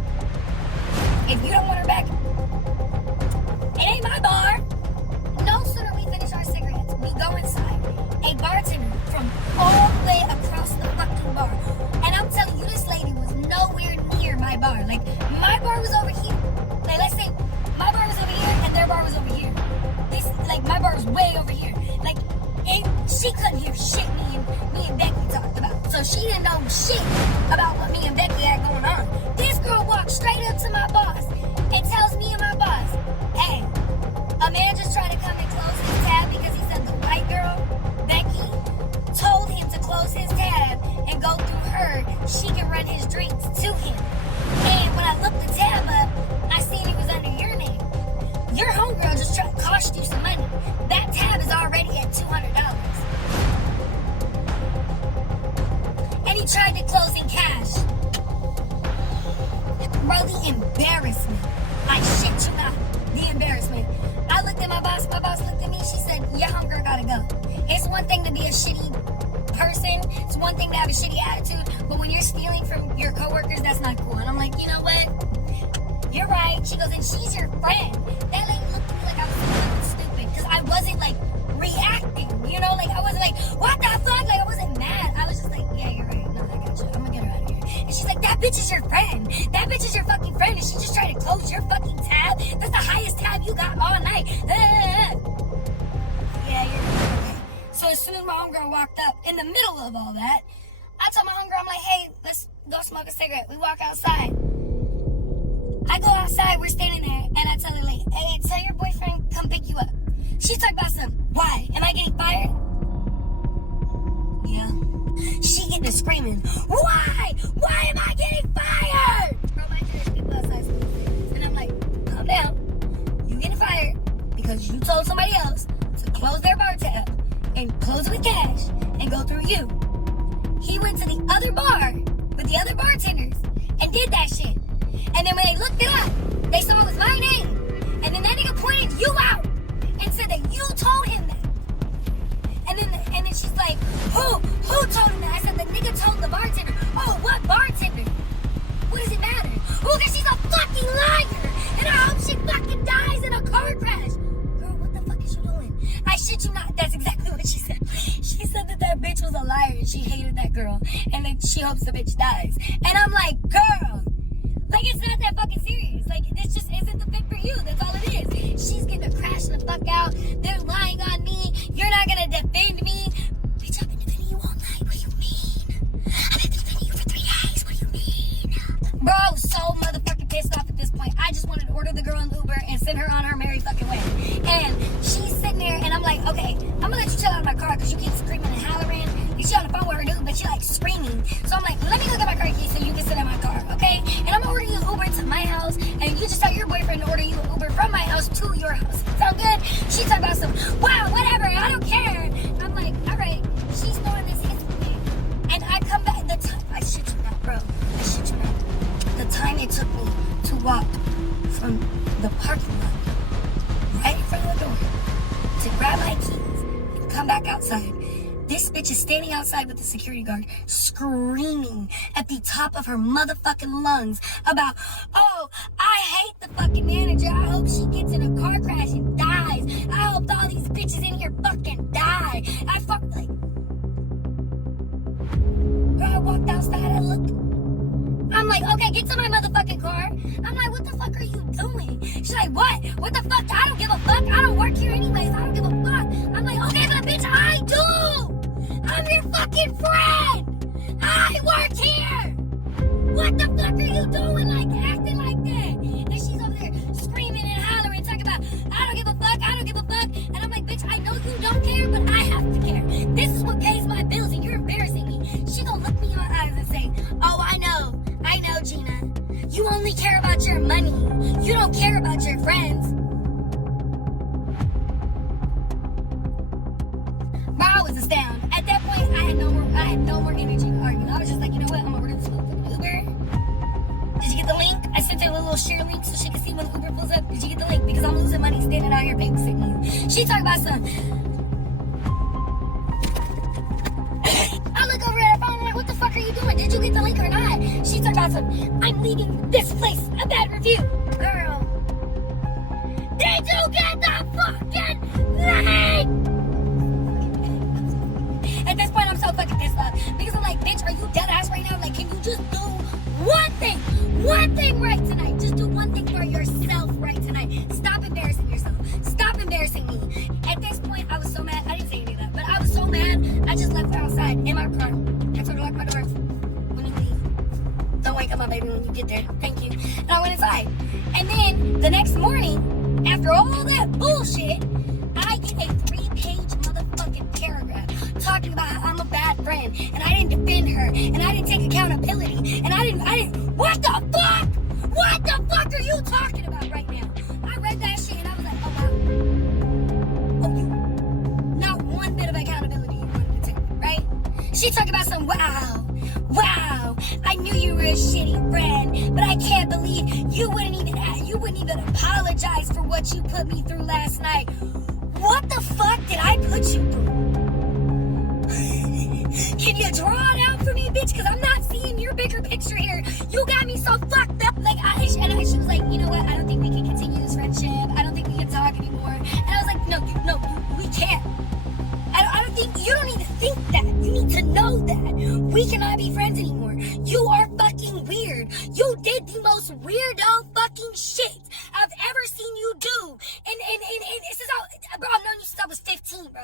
If you don't want her back, it ain't my bar. No sooner we finish our cigarettes, we go inside. A bartender from all the way across the fucking bar. And I'm telling you, this lady was nowhere near my bar. Like, my bar was over here. Like, let's say my bar was over here and their bar was over here. This, like, my bar was way over here. Like, she couldn't hear shit me and Becky talked about. So she didn't know shit about what me and Becky had going on. This girl walked straight up to my boss and tells me and my boss, hey, a man just tried to come and close his tab because he said the white girl, Becky, told him to close his tab and go through her. She can run his drinks to him. And when I looked the tab up, I seen it was under your name. Your homegirl just tried to cost you some money. That tab is already at $200. And he tried to close in cash. Bro, the embarrassment. I shit you not. The embarrassment. I looked at my boss looked at me, she said, your homegirl gotta go. It's one thing to be a shitty person, it's one thing to have a shitty attitude, but when you're stealing from your coworkers, that's not cool. And I'm like, you know what? You're right. She goes, and she's your friend. That lady looked at me like I was fucking stupid, because I wasn't like reacting, you know? Like, I wasn't like, what the fuck? Like, I wasn't mad. I was just like, yeah, you're right. No, I got you. I'm gonna get her out of here. And she's like, that bitch is your friend. That bitch is your fucking friend, and she just tried to close your fucking tab. That's the highest tab you got all night. Yeah, you're right. So as soon as my homegirl walked up, in the middle of all that, I told my homegirl, I'm like, hey, let's go smoke a cigarette. We walk outside. I go outside, we're standing there, and I tell her, like, hey, tell your boyfriend come pick you up. She's talking about something. Why? Am I getting fired? Yeah. She getting to screaming, why? Why am I getting fired? Bro, my there's people outside smoking cigarettes. And I'm like, calm down. You getting fired because you told somebody else to close their bar tab and close it with cash and go through you. He went to the other bar with the other bartenders and did that shit. And then when they looked it up, they saw it was my name. And then that nigga pointed you out and said that you told him that. And then she's like, like she hopes the bitch dies. And I'm like, girl, like it's not that fucking serious. Like this just isn't the fit for you. That's all it is. She's getting to crash the fuck out. They're lying on me. You're not gonna defend me. Bitch, I've been defending you all night. What do you mean? I've been defending you for 3 days. What do you mean? Bro, I was so motherfucking pissed off at this point. I just wanted to order the girl an Uber and send her on her merry fucking way. And she's sitting there and I'm like, okay, I'm gonna let you chill out of my car because you keep screaming and hollering. And she on the phone with her dude, but she like screaming. So I'm like, let me look at my car key so you can sit in my car, okay? And I'm gonna order you an Uber to my house, and you just tell your boyfriend to order you an Uber from my house to your house. Sound good? She talking about some, wow, whatever, I don't care. I'm like, all right, she's throwing this hits with me. And I come back, the time, I shit you not, bro. I shit you not. The time it took me to walk from the parking lot right in front of the door to grab my keys and come back outside. This bitch is standing outside with the security guard screaming at the top of her motherfucking lungs about, oh, I hate the fucking manager. I hope she gets in a car crash and dies. I hope all these bitches in here fucking die. Girl, I walked outside, I looked. I'm like, okay, get to my motherfucking car. I'm like, what the fuck are you doing? She's like, what? What the fuck? I don't give a fuck. I don't work here anyways. I don't give a fuck. I'm like, okay, but bitch, I do. I'm your fucking friend. I work here. What the fuck are you doing? Like, acting like that? And she's over there screaming and hollering, talking about, I don't give a fuck. I don't give a fuck. And I'm like, bitch, I know you don't care, but I have to care. This is what pays my bills, and you're embarrassing me. She gonna look me in my eyes and say, oh, I know, Gina. You only care about your money. You don't care about your friends. But I was astounded. At that point, I had no more energy to argue. I was just like, you know what? I'm gonna order this Uber. Did you get the link? I sent her a little share link so she can see when the Uber pulls up. Did you get the link? Because I'm losing money standing out here babysitting you. She talking about some. I look over at her phone and I'm like, what the fuck are you doing? Did you get the link or not? She talking about some, I'm leaving this place a bad review. Girl, did you get the fucking link? At this point, I'm so fucking pissed off because I'm like, bitch, are you dead ass right now? Like, can you just do one thing right tonight? Just do one thing for yourself right tonight. Stop embarrassing yourself. Stop embarrassing me. At this point, I was so mad. I didn't say any of that, but I was so mad. I just left her outside in my car. I told her to lock my doors when you leave. Don't wake up my baby when you get there. Thank you. And I went inside. And then the next morning, after all that bullshit, I get a 3-page motherfucking paragraph talking about how I'm a bad friend and I didn't defend her and I didn't take accountability and I didn't. What the fuck? What the fuck are you talking about right now? I read that shit and I was like, oh wow. Oh, you. Not one bit of accountability you wanted to take, right? She talking about some wow, I knew you were a shitty friend, but I can't believe you wouldn't even apologize for what you put me through last night. What the fuck did I put you through? Can you draw it out for me, bitch? Because I'm not seeing your bigger picture here. You got me so fucked up. Like, she was like, you know what? I don't think we can continue this friendship. I don't think we can talk anymore. And I was like, no, we can't. I don't think, you don't need to think that. You need to know that. We cannot be friends anymore. You are fucking weird. You did the most weirdo fucking shit I've ever seen you do. And this is how, bro, I've known you since I was 15, bro.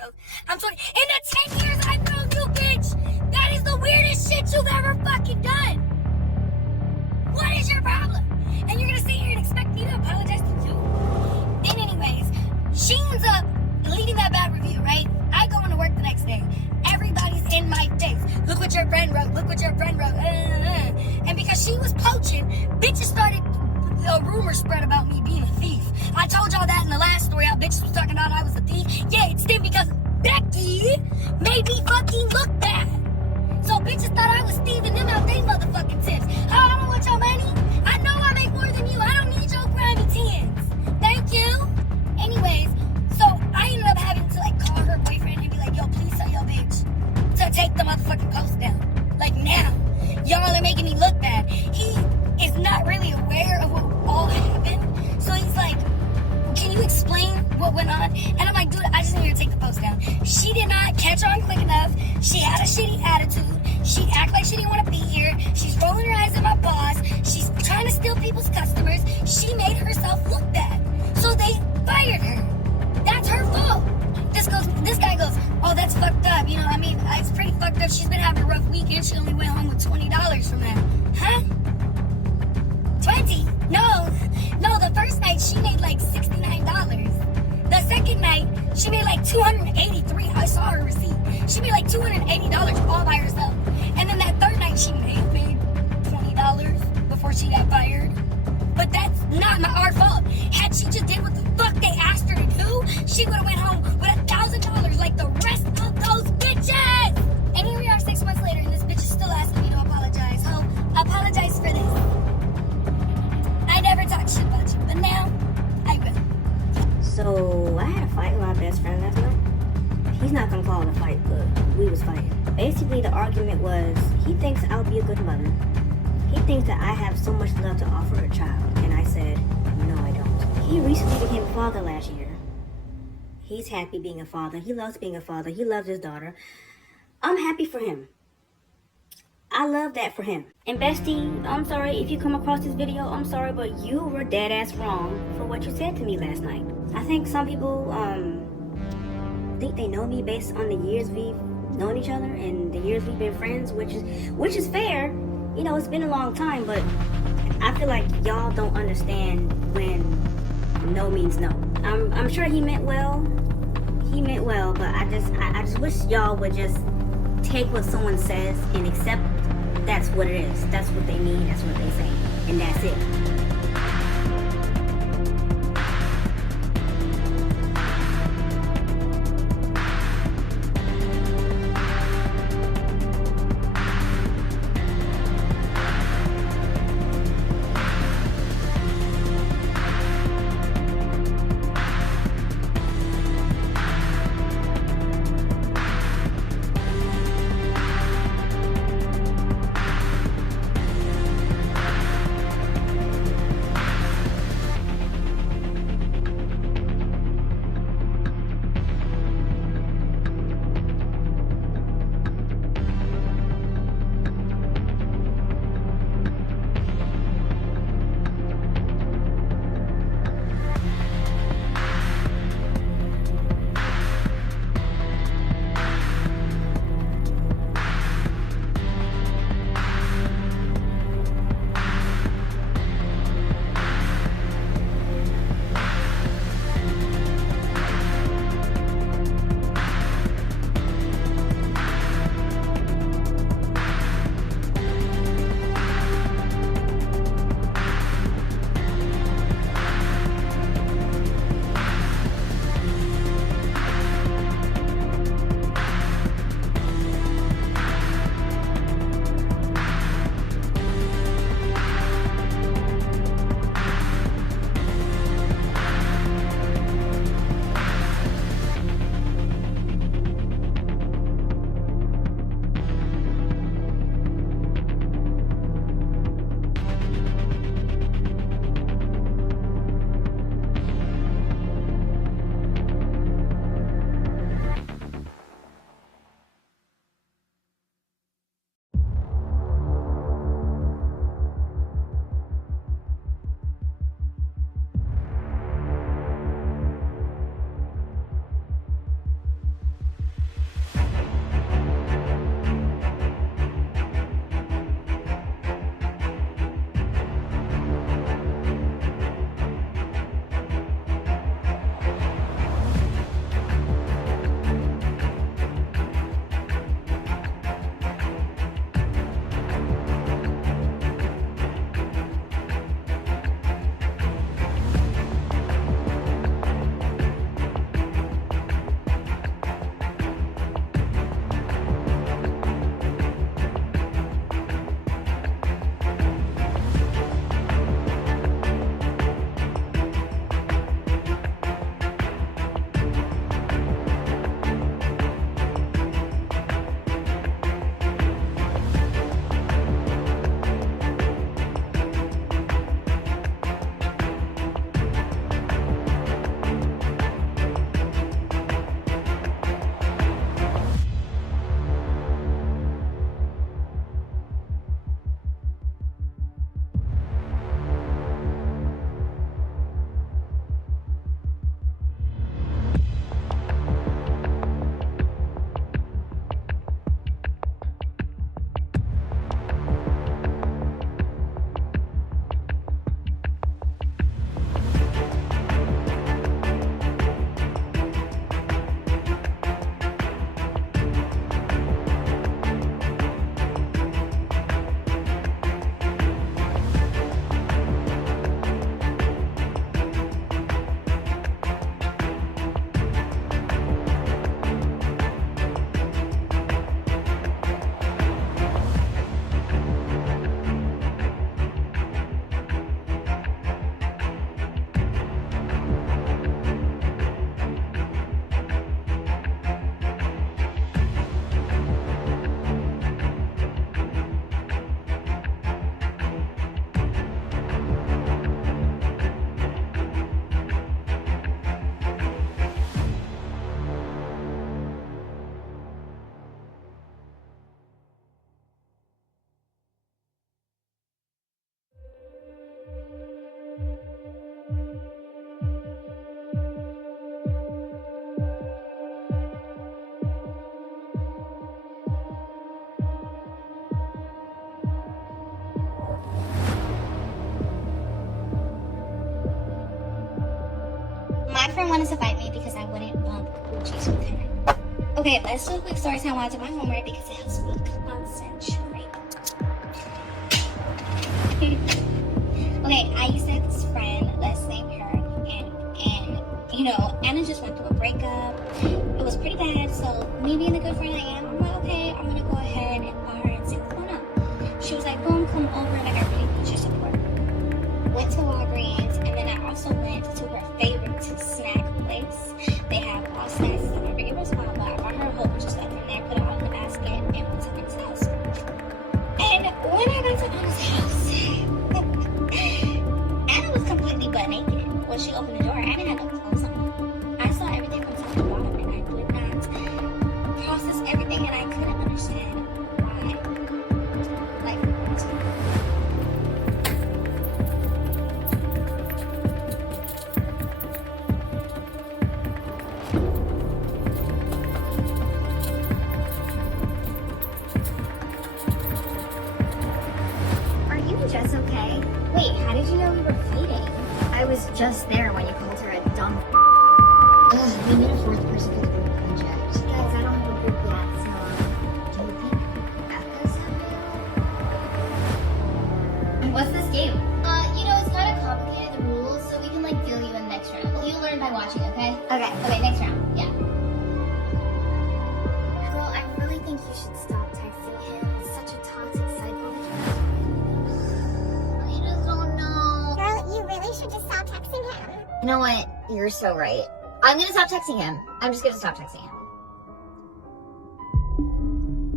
I'm 20. In the 10 years I've known you, bitch, that is the weirdest shit you've ever fucking done. What is your problem? And you're gonna sit here and expect me to apologize to you? Then anyways, she ends up leaving that bad review, right? I go into work the next day. Everybody's in my face. Look what your friend wrote. Look what your friend wrote. And because she was poaching, bitches started a rumor spread about me being a thief. I told y'all that in the last story. How bitches was talking about I was a thief. Yeah, it stemmed because Becky made me fucking look bad. So bitches thought I was thieving them out they motherfucking tips. Oh, I don't want your money. I know I make more than you. I don't need your grimy tens. Thank you. Anyways, so I ended up having to like call her boyfriend and be like, yo, please tell your bitch to take the motherfucking post down. Like now. Y'all are making me look bad. He is not really aware of what all happened. So he's like, can you explain what went on? And I'm like, dude, I just need her to take the post down. She did not catch on quick enough. She had a shitty attitude. She act like she didn't want to be here. She's rolling her eyes at my boss. She's trying to steal people's customers. She made herself look bad. So they fired her. That's her fault. This guy goes, oh, that's fucked up. You know, I mean, it's pretty fucked up. She's been having a rough weekend. She only went home with $20 from that. Huh? 20? No, the first night she made like $69. The second night, she made like $283. I saw her receipt. She made like $280 all by herself. And then that third night, she made $20 before she got fired. But that's not our fault. Had she just did what the fuck they asked her to do, she would have went home with $1,000 like the rest of those bitches. And here we are 6 months later, and this bitch is still asking me to apologize. Ho, apologize for this. I never talked shit about you, but now I will. So I had a fight with my best friend last night. He's not gonna call it a fight, but we was fighting. Basically, the argument was he thinks I'll be a good mother. He thinks that I have so much love to offer a child, and I said, no, I don't. He recently became a father last year. He's happy being a father. He loves being a father. He loves his daughter. I'm happy for him. I love that for him. And bestie, I'm sorry if you come across this video. I'm sorry, but you were dead ass wrong for what you said to me last night. I think some people think they know me based on the years we've known each other and the years we've been friends, which is fair. You know, it's been a long time, but I feel like y'all don't understand when no means no. I'm sure he meant well. He meant well, but I just wish y'all would just take what someone says and accept that's what it is. That's what they mean. That's what they say, and that's it. didn't want us to fight me because I wouldn't bump Gucci's with her. Okay, let's do a quick story time while I do my homework because it helps me concentrate. Okay, I used to have this friend, let's name her and you know, Anna just went through a breakup. It was pretty bad, so me being the good friend I am, I'm like, okay, I'm gonna go ahead and call her and say, come on up. She was like, boom, come over, like I really need your support. Went to Walgreens, and then I also went to her favorite snack place. They have all snacks. I remember it was small, but I bought her a whole bunch of stuff from there, put it all in the basket, and went to Anna's house. And when I got to Anna's house, Anna was completely butt naked. When she opened the door, Anna had no clothes on. I saw everything from top to bottom, and I could not process everything, and I couldn't understand why. Like, Are you just okay? wait, how did you know we were fighting? I was just there when you called her a dumb. Ugh, we need a fourth person for the group project. Guys, I don't have a group yet, so do you think Becca's available? What's this game? You know, it's kind of complicated, the rules, so we can like fill you in next round. You learn by watching, okay? Okay. Okay, next round. Yeah. Girl, I really think you should stop texting him. He's such a toxic psycho. I just don't know. Girl, you really should just stop texting him. You know what? You're so right. I'm gonna stop texting him. I'm just gonna stop texting him.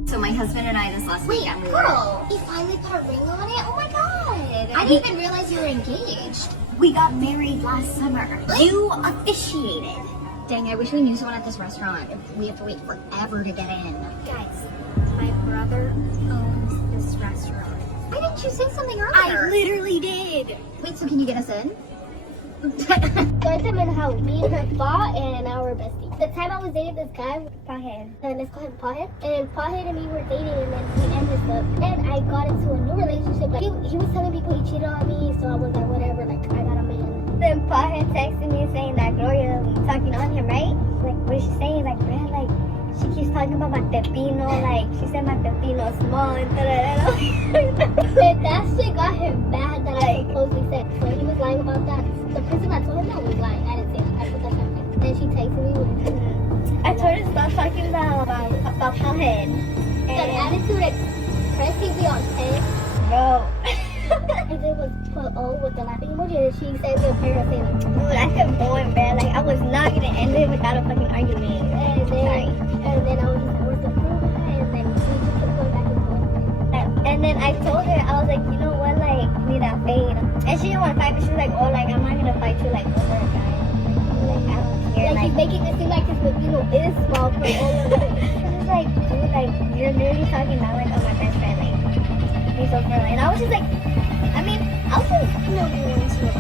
So my husband and I this last Wait, weekend, girl, you finally put a ring on it? Oh my god. I didn't even realize you were engaged. we got married last summer. You officiated. Dang, I wish we knew someone at this restaurant. We have to wait forever to get in. Guys, my brother owns this restaurant. Why didn't you say something earlier? I literally did. Wait, so can you get us in? Story time in how me and her fought and now we're besties. The time I was dating this guy, Pothead, and let's call him Pothead, and Pothead and me were dating and then we ended up, and I got into a new relationship. Like, he was telling people he cheated on me, so I was like, whatever, like, I got a man. Then Pothead texted me saying that Gloria was talking on him, right? Like, what is she saying? Like, man, like, she keeps talking about my pepino, like, she said my pepino is small, and da-da-da-da. And that shit got him mad that I supposedly said, so he was lying about that. The person that told him that was lying. I didn't say that. I put that something. Then she texted me with I told her to stop talking about Pothead. And the attitude expressing me on 10. Bro. I did was put O with the laughing emoji and she sent me a paragraph saying like, dude, I feel boring, man. Like, I was not gonna end it without a fucking argument. And then I was just like, what's the proof? And then we just kept going back and forth. And then I told her, I was like, you know what, like, need that fade. And she didn't want to fight, but she was like, oh, like, I'm not gonna fight you, like, over a guy. Like, I don't care. Like, he's making it seem like his Filipino is small for all of it. It's like, dude, like, you're literally talking about, like, oh, my best friend, like, he's so friendly. And I was just like, I mean, I was just, you know, really into it.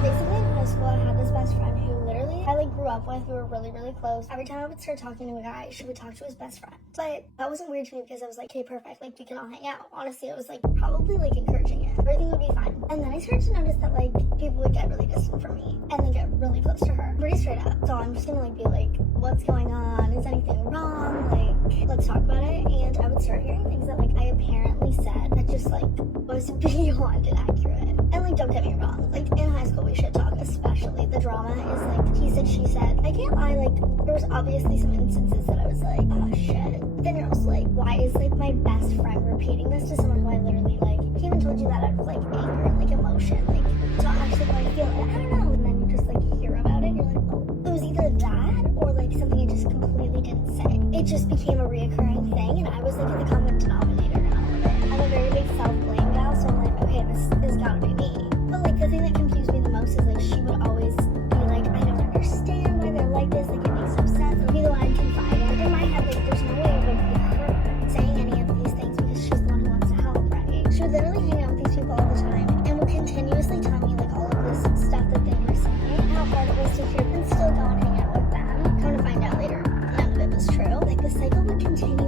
Basically, in high school, I had this best friend who literally I like grew up with. We were really, really close. Every time I would start talking to a guy, she would talk to his best friend. But that wasn't weird to me because I was like, okay, perfect. Like, we can all hang out. Honestly, it was like probably like encouraging it. Everything would be fine. And then I started to notice that like people would get really distant from me and then get really close to her. Pretty straight up. So I'm just gonna like be like, what's going on? Is anything wrong? Like, let's talk about it. And I would start hearing things that like I apparently said that just like was beyond inaccurate. And like, don't get me wrong. Like in high school, we should talk, especially the drama is like he said, she said. I can't lie, like there was obviously some instances that I was like, oh shit. But then you're also like, why is like my best friend repeating this to someone who I literally like? He even told you that out of like anger and like emotion, like to actually like feel it. I don't know. And then you just like hear about it, and you're like, oh, it was either that or like something I just completely didn't say. It just became a reoccurring thing, and I was like in the common denominator in all of it. I'm a very big self-blame gal, so I'm like, okay, this is gotta be me. But like the thing that confused me the most is like she would always be like, I don't understand why they're like this, like it makes no sense. And be the one I confide in. In my head, like there's no way of like her saying any of these things because she's the one who wants to help, right? She would literally hang out with these people all the time and would continuously tell me like all of this stuff that they were saying, and how hard it was to hear, and still go and hang out with them. Come to find out later, none of it was true. Like the cycle would continue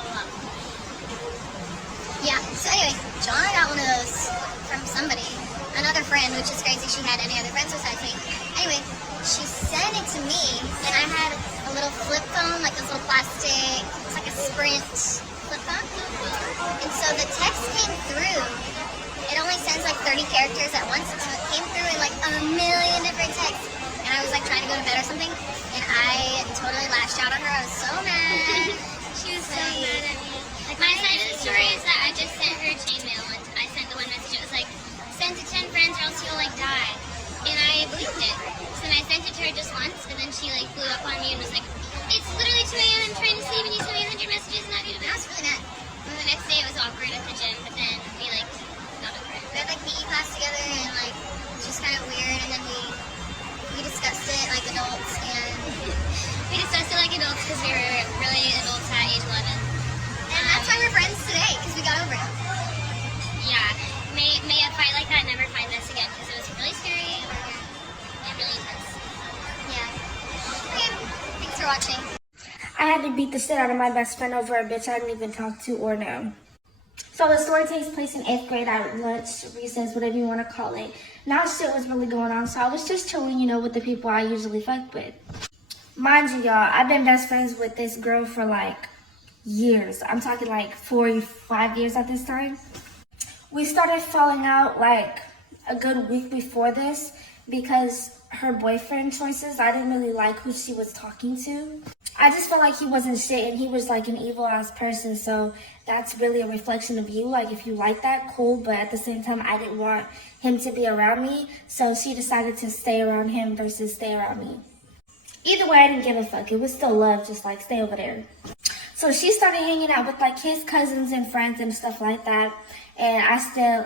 blah, blah, blah. Yeah, so anyway, John got one of those from somebody, another friend, which is crazy she had any other friends besides me. Anyway, she sent it to me, and I had a little flip phone, like this little plastic, it's like a Sprint flip phone. And so the text came through. It only sends like 30 characters at once, so it came through in like a million different texts. And I was like trying to go to bed or something, and I totally lashed out on her. I was so mad. She was so mad at me. My side of the story is that I just sent her chain mail. And I sent the one message. It was like, send to 10 friends or else you'll like die. And I believed it. So then I sent it to her just once, and then she like blew up on me and was like, it's literally 2 a.m. I'm trying to sleep and you sent me 100 messages and I need to I was really mad. And the next day it was awkward at the gym, but then we like got over it. We had like PE class together, and like it's just kind of weird. And then we discussed it like adults, and We discussed it like adults because we were really adults at age 11. that's why we're friends today, because we got over it. Yeah, may a fight like that never find us again because it was really scary and really intense. Yeah. Okay. Thanks for watching. I had to beat the shit out of my best friend over a bitch I didn't even talk to or know. So the story takes place in 8th grade at lunch, recess, whatever you want to call it. Now shit was really going on, so I was just chilling, you know, with the people I usually fuck with. Mind you, y'all, I've been best friends with this girl for like years. I'm talking like 4 or 5 years at this time. We started falling out like a good week before this because her boyfriend choices, I didn't really like who she was talking to. I just felt like he wasn't shit and he was like an evil ass person, so that's really a reflection of you. Like if you like that, cool, but at the same time I didn't want him to be around me, so she decided to stay around him versus stay around me. Either way, I didn't give a fuck. It was still love, just like stay over there. So she started hanging out with like his cousins and friends and stuff like that, and I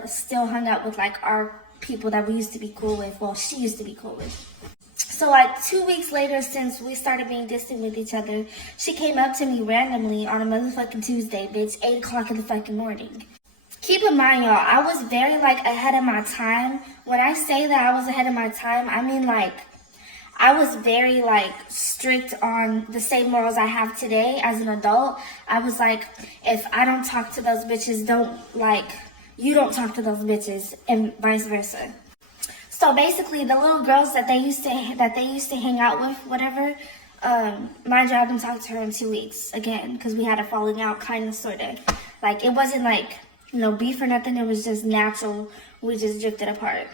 still hung out with like our people that we used to be cool with. Well, she used to be cool with. So like 2 weeks later, since we started being distant with each other, she came up to me randomly on a motherfucking Tuesday, bitch, 8 o'clock in the fucking morning. Keep in mind, y'all, I was very like ahead of my time. When I say that I was ahead of my time, I mean like I was very like strict on the same morals I have today as an adult. I was like, if I don't talk to those bitches, you don't talk to those bitches, and vice versa. So basically, the little girls that they used to hang out with, whatever, mind you, I haven't talked to her in 2 weeks again because we had a falling out, kind of, sort of. Like it wasn't like no beef or nothing. It was just natural. We just drifted apart.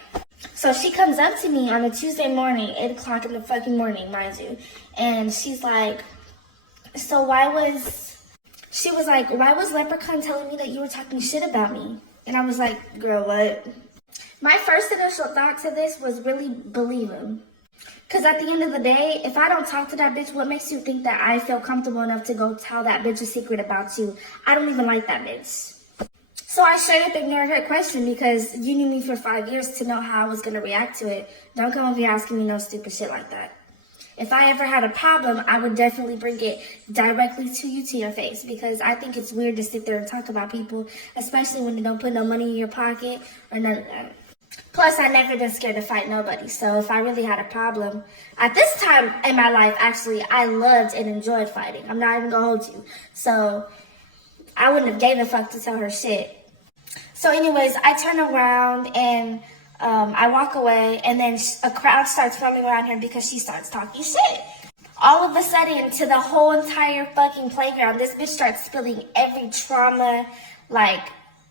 So she comes up to me on a Tuesday morning, 8 o'clock in the fucking morning, mind you, and she's like, so why was Leprechaun telling me that you were talking shit about me? And I was like, girl, what? My first initial thought to this was really believe him. Because at the end of the day, if I don't talk to that bitch, what makes you think that I feel comfortable enough to go tell that bitch a secret about you? I don't even like that bitch. So I straight up ignored her question because you knew me for 5 years to know how I was going to react to it. Don't come over here asking me no stupid shit like that. If I ever had a problem, I would definitely bring it directly to you, to your face, because I think it's weird to sit there and talk about people, especially when they don't put no money in your pocket or none of that. Plus, I never been scared to fight nobody, so if I really had a problem, at this time in my life, actually, I loved and enjoyed fighting. I'm not even gonna hold you. So I wouldn't have gave a fuck to tell her shit. So anyways, I turn around and I walk away, and then a crowd starts forming around her because she starts talking shit. All of a sudden, to the whole entire fucking playground, this bitch starts spilling every trauma,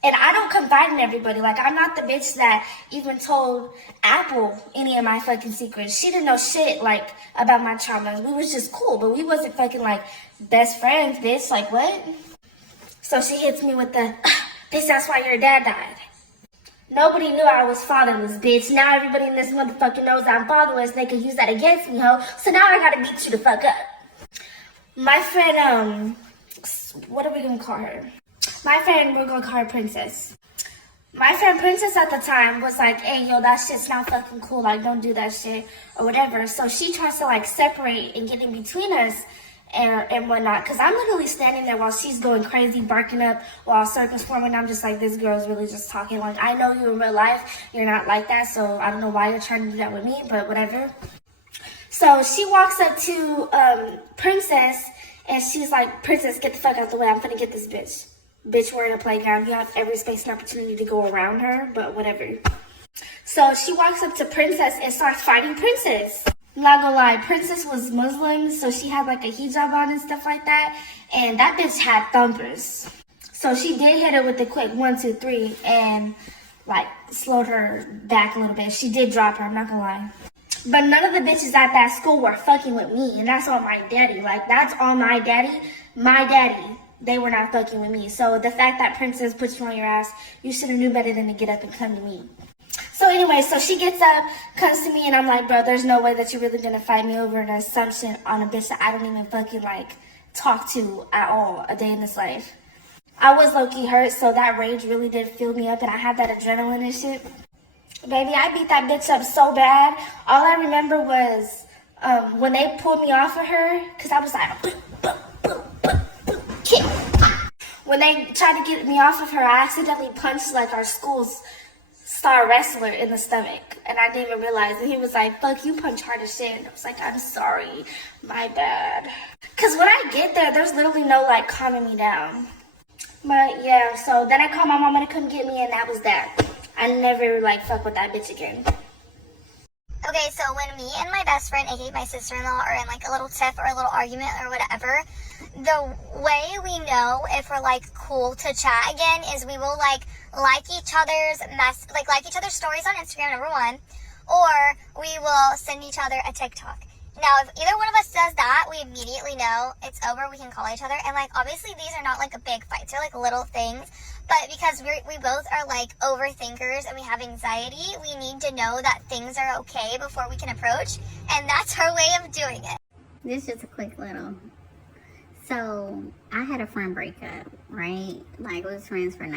and I don't confide in everybody. Like, I'm not the bitch that even told Apple any of my fucking secrets. She didn't know shit, about my traumas. We was just cool, but we wasn't fucking, best friends, bitch. Like, what? So she hits me with the, bitch, that's why your dad died. Nobody knew I was fatherless, bitch. Now everybody in this motherfucker knows I'm fatherless. They can use that against me, ho. So now I gotta beat you the fuck up. My friend, what are we gonna call her? My friend, we're gonna call her Princess. My friend Princess at the time was like, hey, yo, that shit's not fucking cool. Like, don't do that shit or whatever. So she tries to, separate and get in between us and whatnot. Because I'm literally standing there while she's going crazy, barking up while circles forming. I'm just like, this girl's really just talking. Like, I know you in real life. You're not like that. So I don't know why you're trying to do that with me, but whatever. So she walks up to Princess And she's like, Princess, get the fuck out the way. I'm finna get this bitch. Bitch, we're in a playground. You have every space and opportunity to go around her, but whatever. So she walks up to Princess and starts fighting Princess. Not gonna lie, Princess was Muslim, so she had like a hijab on and stuff like that. And that bitch had thumpers. So she did hit her with the quick 1, 2, 3 and like slowed her back a little bit. She did drop her, I'm not gonna lie. But none of the bitches at that school were fucking with me. And that's on my daddy. Like, that's on my daddy. My daddy. They were not fucking with me. So the fact that Princess put you on your ass, you should have knew better than to get up and come to me. So anyway, so she gets up, comes to me, and I'm like, bro, there's no way that you're really gonna fight me over an assumption on a bitch that I don't even fucking like talk to at all a day in this life. I was low-key hurt, so that rage really did fill me up, and I had that adrenaline and shit. Baby, I beat that bitch up so bad. All I remember was when they pulled me off of her, because I was like, kick. When they tried to get me off of her, I accidentally punched like our school's star wrestler in the stomach, and I didn't even realize. And he was like, fuck, you punch hard as shit. And I was like, I'm sorry, my bad. Because when I get there, there's literally no like calming me down. But yeah, so then I called my mama to come get me, and that was that. I never like fuck with that bitch again. Okay, so when me and my best friend, aka my sister-in-law, are in like a little tiff or a little argument or whatever, the way we know if we're like cool to chat again is we will like each other's like each other's stories on Instagram, number one, or we will send each other a TikTok. Now, if either one of us does that, we immediately know it's over. We can call each other. And, like, obviously these are not, like, a big fight. They're, like, little things. But because we both are, like, overthinkers and we have anxiety, we need to know that things are okay before we can approach. And that's our way of doing it. This is just a quick little. So, I had a friend breakup, right? Like, we was friends for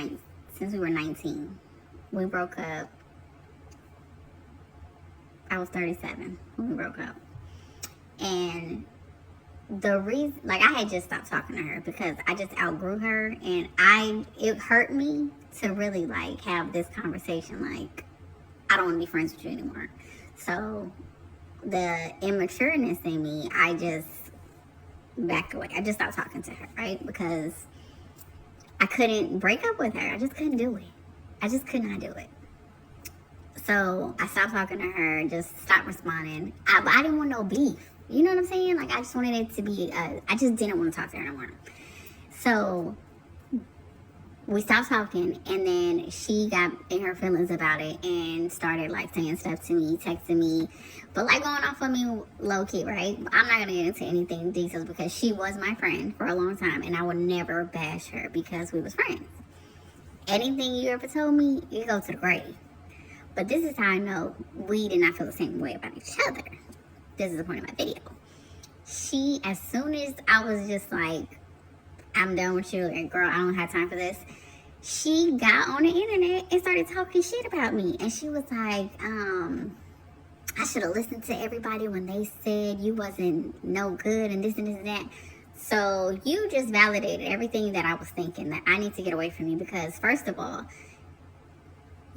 since we were 19. We broke up. I was 37 when we broke up. And the reason, like, I had just stopped talking to her because I just outgrew her, and it hurt me to really, like, have this conversation, like, I don't want to be friends with you anymore. So, the immatureness in me, I just backed away. I just stopped talking to her, right? Because I couldn't break up with her. I just couldn't do it. I just could not do it. So, I stopped talking to her, just stopped responding. I didn't want no beef. You know what I'm saying? Like, I just wanted it to be, I just didn't want to talk to her no more. So, we stopped talking, and then she got in her feelings about it and started, like, saying stuff to me, texting me, but, like, going off on me low-key, right? I'm not going to get into anything details because she was my friend for a long time, and I would never bash her because we was friends. Anything you ever told me, you go to the grave. But this is how I know we did not feel the same way about each other. This is the point of my video. She, as soon as I was just like, I'm done with you, and girl, I don't have time for this, she got on the internet and started talking shit about me. And she was like, I should have listened to everybody when they said you wasn't no good and this and that. So you just validated everything that I was thinking, that I need to get away from you because, first of all,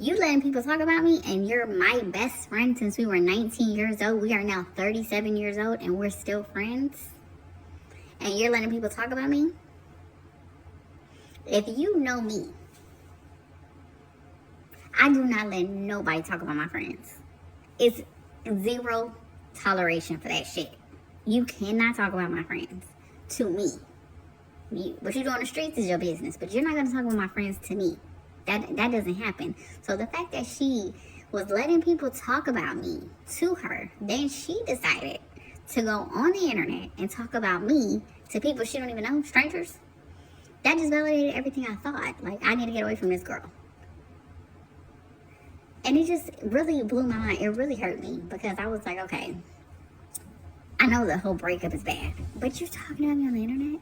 you letting people talk about me, and you're my best friend since we were 19 years old. We are now 37 years old, and we're still friends. And you're letting people talk about me? If you know me, I do not let nobody talk about my friends. It's zero toleration for that shit. You cannot talk about my friends to me. What you do on the streets is your business, but you're not going to talk about my friends to me. That doesn't happen. So the fact that she was letting people talk about me to her, then she decided to go on the internet and talk about me to people she don't even know, strangers. That just validated everything I thought. Like, I need to get away from this girl. And it just really blew my mind. It really hurt me because I was like, okay, I know the whole breakup is bad, but you're talking about me on the internet?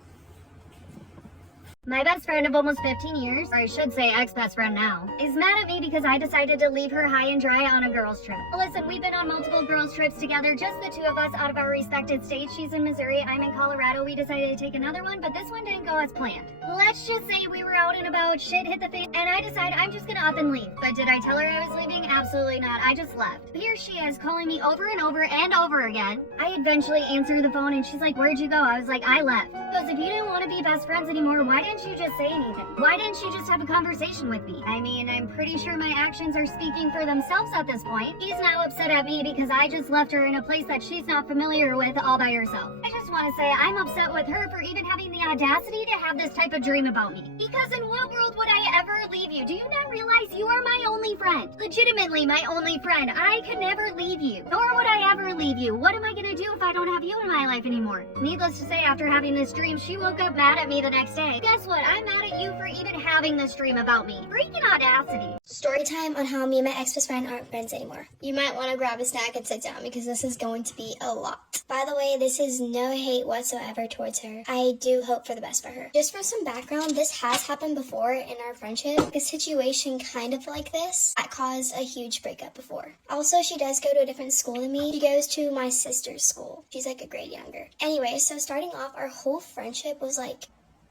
My best friend of almost 15 years, or I should say ex-best friend now, is mad at me because I decided to leave her high and dry on a girls trip. Listen, we've been on multiple girls trips together, just the two of us out of our respected states. She's in Missouri, I'm in Colorado. We decided to take another one, but this one didn't go as planned. Let's just say we were out and about, shit hit the fan, and I decided I'm just gonna up and leave. But did I tell her I was leaving? Absolutely not. I just left. Here she is calling me over and over and over again. I eventually answer the phone and she's like, where'd you go? I was like, I left. Because if you didn't want to be best friends anymore, why didn't you just say anything? Why didn't you just have a conversation with me? I mean, I'm pretty sure my actions are speaking for themselves at this point. She's now upset at me because I just left her in a place that she's not familiar with all by herself. I just want to say I'm upset with her for even having the audacity to have this type of dream about me. Because in what world would I ever leave you? Do you not realize you are my only friend? Legitimately my only friend. I could never leave you. Nor would I ever leave you. What am I gonna do if I don't have you in my life anymore? Needless to say, after having this dream, she woke up mad at me the next day. Guess what? I'm mad at you for even having this dream about me. Freaking audacity. Story time on how me and my ex-best friend aren't friends anymore. You might want to grab a snack and sit down because this is going to be a lot. By the way, this is no hate whatsoever towards her. I do hope for the best for her. Just for some background, this has happened before in our friendship. A situation kind of like this that caused a huge breakup before. Also, she does go to a different school than me. She goes to my sister's school. She's like a grade younger. Anyway, so starting off, our whole friendship was like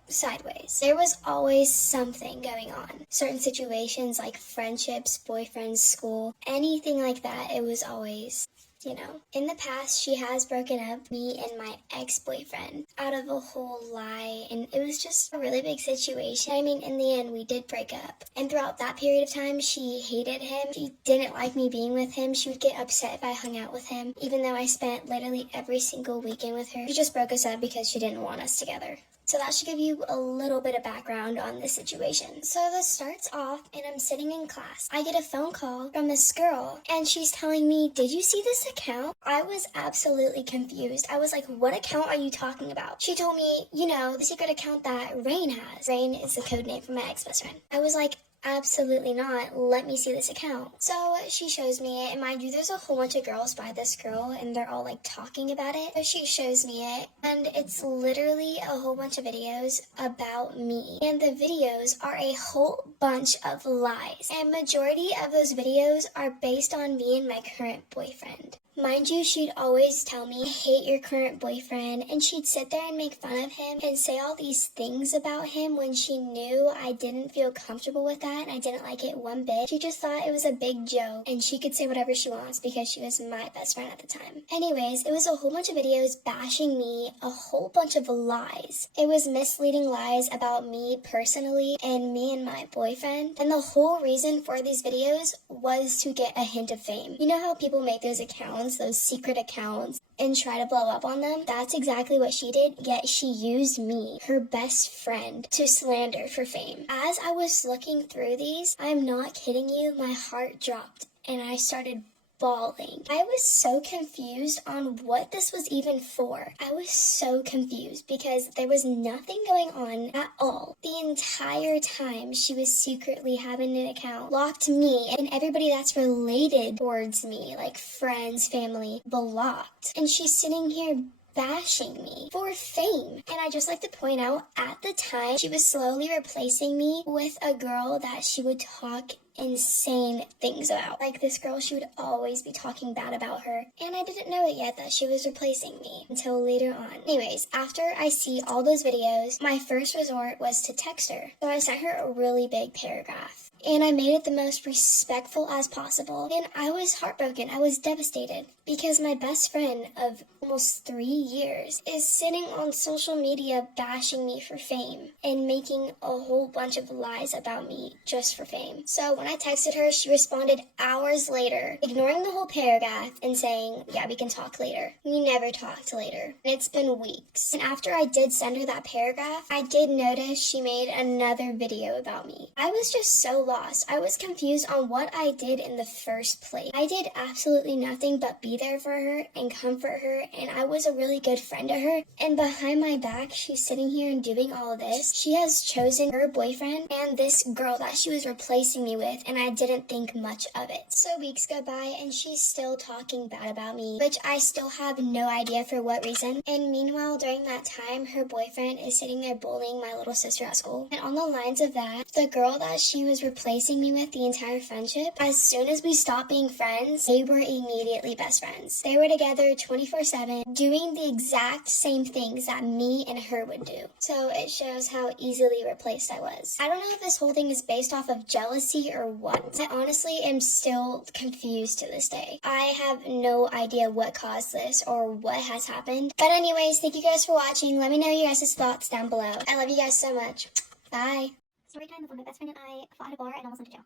sideways. There was always something going on. Certain situations like friendships, boyfriends, school, anything like that, it was always, you know. In the past, she has broken up me and my ex-boyfriend out of a whole lie, and it was just a really big situation. I mean, in the end, we did break up. And throughout that period of time, she hated him. She didn't like me being with him. She would get upset if I hung out with him, even though I spent literally every single weekend with her. She just broke us up because she didn't want us together. So that should give you a little bit of background on this situation. So this starts off and I'm sitting in class. I get a phone call from this girl and she's telling me, "Did you see this account?" I was absolutely confused. I was like, "What account are you talking about?" She told me, you know, the secret account that Rain has. Rain is the code name for my ex-best friend. I was like, "Absolutely not. Let me see this account." So she shows me it, and mind you, there's a whole bunch of girls by this girl, and they're all like talking about it. So she shows me it, and it's literally a whole bunch of videos about me. And the videos are a whole bunch of lies. And majority of those videos are based on me and my current boyfriend. Mind you, she'd always tell me, "Hate your current boyfriend," and she'd sit there and make fun of him and say all these things about him when she knew I didn't feel comfortable with that and I didn't like it one bit. She just thought it was a big joke and she could say whatever she wants because she was my best friend at the time. Anyways, it was a whole bunch of videos bashing me, a whole bunch of lies. It was misleading lies about me personally and me and my boyfriend. And the whole reason for these videos was to get a hint of fame. You know how people make those accounts, those secret accounts, and try to blow up on them? That's exactly what she did, yet she used me, her best friend, to slander for fame. As I was looking through these, I'm not kidding you, my heart dropped and I started bawling. I was so confused on what this was even for. I was so confused because there was nothing going on at all. The entire time she was secretly having an account, blocked me and everybody that's related towards me, like friends, family, blocked. And she's sitting here bashing me for fame. And I just like to point out, at the time, she was slowly replacing me with a girl that she would talk insane things about. Like this girl, she would always be talking bad about her. And I didn't know it yet that she was replacing me until later on. Anyways, after I see all those videos, my first resort was to text her. So I sent her a really big paragraph. And I made it the most respectful as possible. And I was heartbroken. I was devastated because my best friend of almost 3 years is sitting on social media bashing me for fame and making a whole bunch of lies about me just for fame. So when I texted her, she responded hours later, ignoring the whole paragraph and saying, "Yeah, we can talk later." We never talked later. And it's been weeks. And after I did send her that paragraph, I did notice she made another video about me. I was just so lost. I was confused on what I did in the first place. I did absolutely nothing but be there for her and comfort her, and I was a really good friend to her. And behind my back, she's sitting here and doing all of this. She has chosen her boyfriend and this girl that she was replacing me with, and I didn't think much of it. So weeks go by and she's still talking bad about me, which I still have no idea for what reason. And meanwhile, during that time, her boyfriend is sitting there bullying my little sister at school. And on the lines of that, the girl that she was replacing me with the entire friendship, as soon as we stopped being friends, they were immediately best friends. They were together 24/7, doing the exact same things that me and her would do. So it shows how easily replaced I was. I don't know if this whole thing is based off of jealousy or or what? I honestly am still confused to this day. I have no idea what caused this or what has happened. But anyways, thank you guys for watching. Let me know your guys' thoughts down below. I love you guys so much. Bye. Story time before my best friend and I fought at a bar and almost went to jail.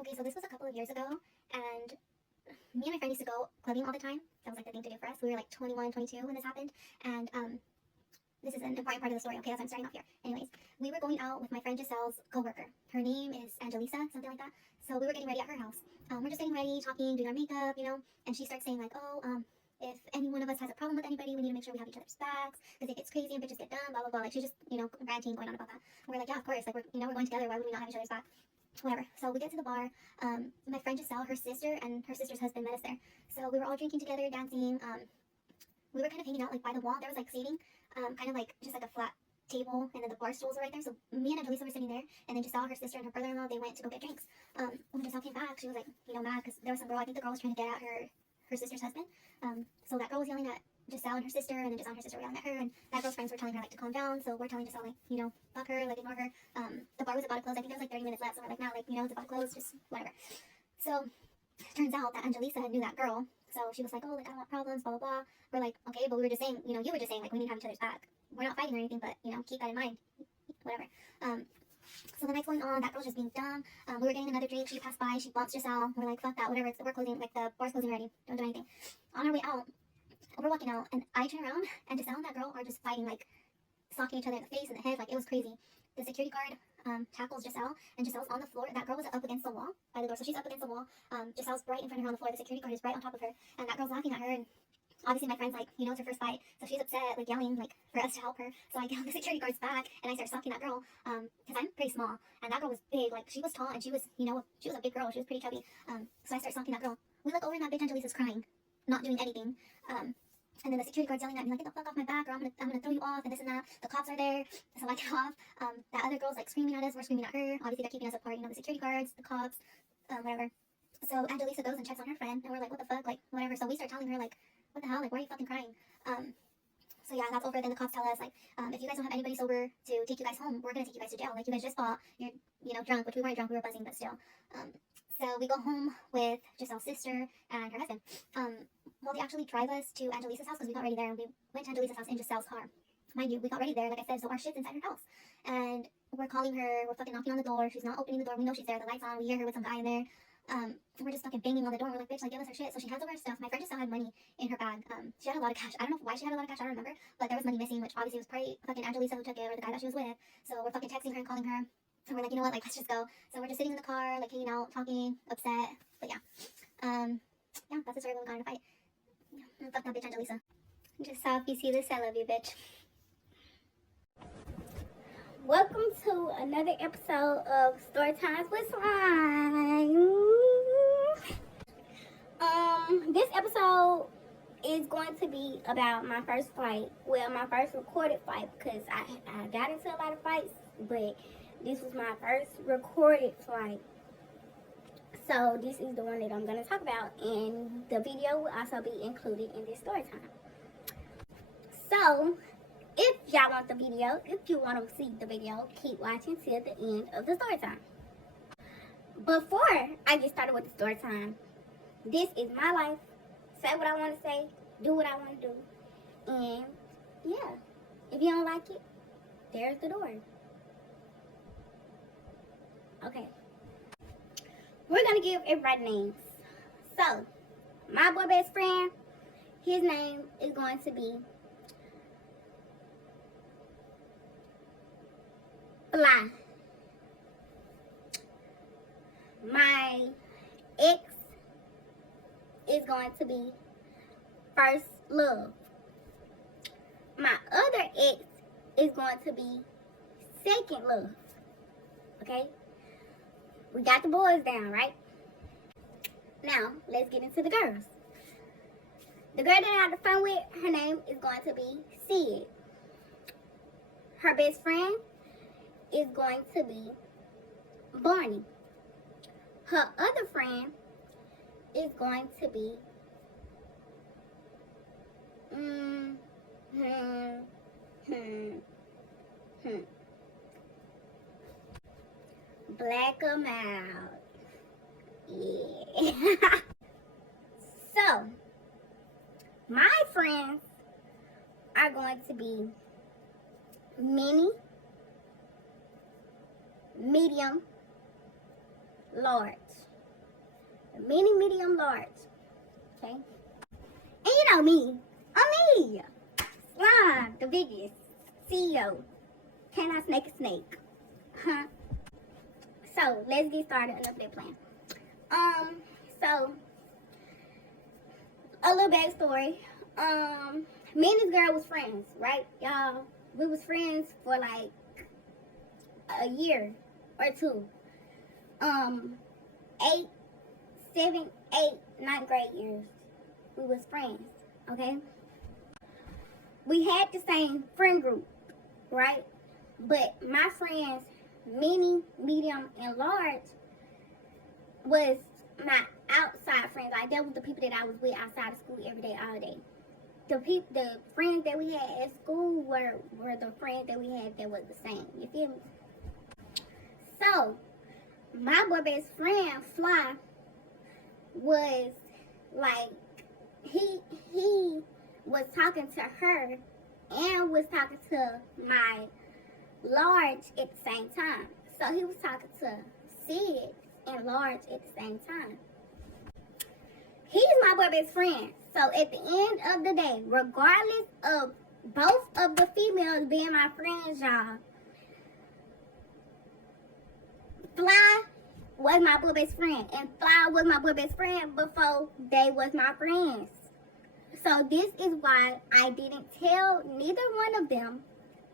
Okay, so this was a couple of years ago, and me and my friend used to go clubbing all the time. That was like the thing to do for us. We were like 21, 22 when this happened, and this is an important part of the story. Okay, that's why I'm starting off here. Anyways, we were going out with my friend Giselle's coworker. Her name is Angelisa, something like that. So we were getting ready at her house. We're just getting ready, talking, doing our makeup, you know. And she starts saying like, oh, if any one of us has a problem with anybody, we need to make sure we have each other's backs because it gets crazy and bitches get done, blah blah blah. Like she's just, you know, ranting, going on about that. And we're like, yeah, of course. Like we're going together. Why would we not have each other's back? Whatever. So we get to the bar. My friend Giselle, her sister, and her sister's husband met us there. So we were all drinking together, dancing. We were kind of hanging out like by the wall. There was like seating, kind of like just like a flat table, and then the bar stools were right there. So me and Angelisa were sitting there, and then Giselle, her sister, and her brother-in-law, they went to go get drinks. When Giselle came back, she was like, you know, mad because there was some girl. I think the girl was trying to get at her sister's husband. So that girl was yelling at Giselle and her sister, and then Giselle and her sister were yelling at her, and that girl's friends were telling her like to calm down. So we're telling Giselle like, you know, fuck her, like ignore her. The bar was about to close. I think there was like 30 minutes left, so we're like, now, like, you know, it's about to close, just whatever. So turns out that Angelisa knew that girl. So she was like, oh, like, I don't want problems, blah, blah, blah. We're like, okay, but we were just saying, you know, you were just saying, like, we need to have each other's back. We're not fighting or anything, but, you know, keep that in mind. Whatever. So the night's going on, that girl's just being dumb. We were getting another drink, she passed by, she bumps Giselle. We're like, fuck that, whatever, we're closing, like, the bar's closing already. Don't do anything. On our way out, we're walking out, and I turn around, and Giselle and that girl are just fighting, like, socking each other in the face and the head, like, it was crazy. The security guard tackles Giselle, and Giselle's on the floor. That girl was up against the wall by the door, so she's up against the wall. Giselle's right in front of her on the floor. The security guard is right on top of her, and that girl's laughing at her. And obviously, my friend's like, you know, it's her first fight, so she's upset, like yelling, like for us to help her. So I get on the security guard's back, and I start socking that girl, because I'm pretty small, and that girl was big. Like she was tall, and she was, you know, she was a big girl. She was pretty chubby. So I start socking that girl. We look over, and that bitch Angelisa's crying, not doing anything. And then the security guard's yelling at me like, get the fuck off my back, or I'm gonna throw you off, and this and that. The cops are there, so I get off. That other girl's like screaming at us, we're screaming at her. Obviously they're keeping us apart, you know, the security guards, the cops, whatever. So Angelisa goes and checks on her friend, and we're like, what the fuck, like, whatever. So we start telling her like, what the hell, like, why are you fucking crying? So yeah, that's over. Then the cops tell us like, if you guys don't have anybody sober to take you guys home, we're gonna take you guys to jail. Like, you guys just fought, you're, you know, drunk, which we weren't drunk, we were buzzing, but still. So we go home with Giselle's sister and her husband. Well, they actually drive us to Angelisa's house because we got ready there, and we went to Angelisa's house in Giselle's car. Mind you, we got ready there, like I said, so our shit's inside her house. And we're calling her, we're fucking knocking on the door, she's not opening the door, we know she's there, the light's on, we hear her with some guy in there. We're just fucking banging on the door, we're like, bitch, like, give us her shit. So she hands over her stuff. My friend just had money in her bag. She had a lot of cash. I don't know why she had a lot of cash, I don't remember, but there was money missing, which obviously was probably fucking Angelisa who took it, or the guy that she was with. So we're fucking texting her and calling her. And we're like, you know what, like, let's just go. So we're just sitting in the car, like, hanging out, talking, upset. But yeah. Yeah, that's the story when we got in a fight. Yeah, fuck that bitch Angelisa. Just so if you see this, I love you, bitch. Welcome to another episode of Story Times with Slime. This episode is going to be about my first fight. Well, my first recorded fight, because I got into a lot of fights, but this was my first recorded fight. So this is the one that I'm going to talk about, and the video will also be included in this story time. So if y'all want the video, if you want to see the video, keep watching till the end of the story time. Before I get started with the story time, this is my life. Say what I want to say, do what I want to do, and yeah, if you don't like it, there's the door. Okay, we're gonna give everybody names. So my boy best friend, his name is going to be Fly. My ex is going to be First Love. My other ex is going to be Second Love. Okay? We got the boys down, right? Now, let's get into the girls. The girl that I had fun with, her name is going to be Sid. Her best friend is going to be Barney. Her other friend is going to be Black 'em out. Yeah. So, my friends are going to be mini, medium, large. Mini, medium, large. Okay? And you know me. I'm me. Slime, the biggest. CEO. Can I snake a snake? Huh? So, let's get started. Enough of that plan. So, a little backstory. Me and this girl was friends, right? Y'all, we was friends for like a year or two. 8, 7, 8, 9th grade years. We was friends, okay? We had the same friend group, right? But my friends, mini, medium, and large, was my outside friends. Like, that was the people that I was with outside of school every day, all day. The friends that we had at school were the friends that we had that was the same. You feel me? So, my boy best friend, Fly, was like, he was talking to her and was talking to my large at the same time. So he was talking to Sid and large at the same time. He's my boy best friend. So at the end of the day, regardless of both of the females being my friends, y'all, Fly was my boy best friend. And Fly was my boy best friend before they was my friends. So this is why I didn't tell neither one of them